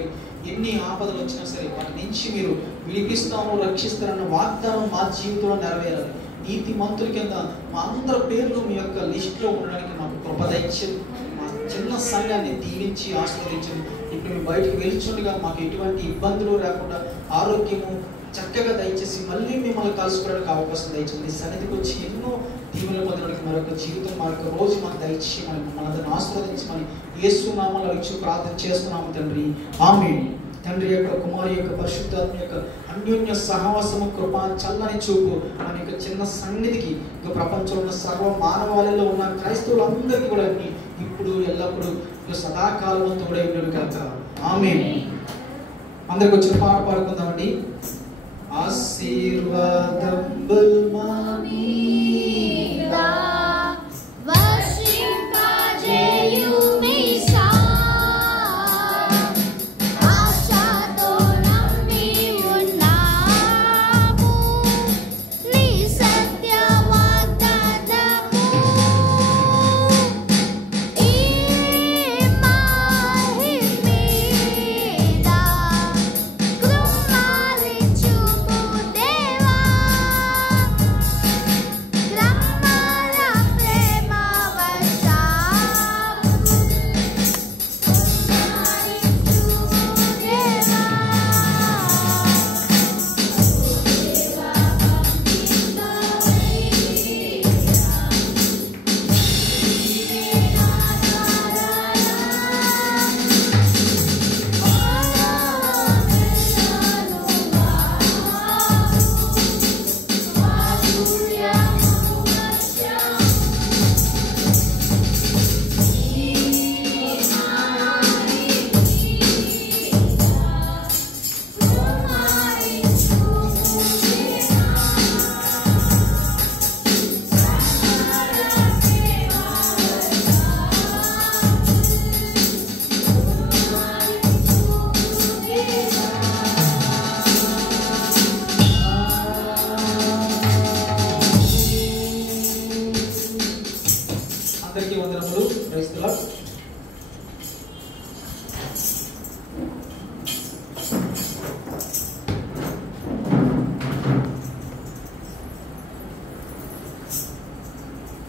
ఎన్ని ఆపదలు వచ్చినా సరే వాటి నుంచి మీరు విడిపిస్తాము, రక్షిస్తారన్న వాగ్దానం మా జీవితంలో నెరవేరాలి. నీతిమంతుల కింద మా అందరి పేర్లు మీ యొక్క లిస్టులో ఉండడానికి మాకు కృప దయచేయండి. మా చిన్న సంఘాన్ని దీవించి ఆస్వాదించండి. ఇప్పుడు మేము బయటకు వెళ్తుండగా మాకు ఎటువంటి ఇబ్బందులు రాకుండా ఆరోగ్యము చక్కగా దయచేసి మళ్ళీ మిమ్మల్ని కలుసుకోవడానికి అవకాశం దయచేయండి. సన్నిధికి వచ్చి ఎన్నో దీవెనలు పొందడానికి మరొక జీవితం, మరొక రోజు మాకు దయచేయమని, మమ్మల్ని ఆస్వాదించమని యేసు నామములో ఇచ్చి ప్రార్థన చేస్తున్నాము తండ్రి. ఆమేన్. తండ్రి యొక్క, కుమారి యొక్క, పరిశుద్ధాత్మ యొక్క అన్యోన్య సహవాసము, కృప, చల్లని చూపు మన యొక్క చిన్న సన్నిధికి ప్రపంచంలో ఉన్న సర్వ మానవాళిలో ఉన్న క్రైస్తవులందరికీ కూడా ఇప్పుడు ఎల్లప్పుడూ సదాకాలం అంతా కూడా ఉండడు కాక. ఆమేన్. అందరికి వచ్చిన పాట పాడుకుందామండి. ఆశీర్వాదం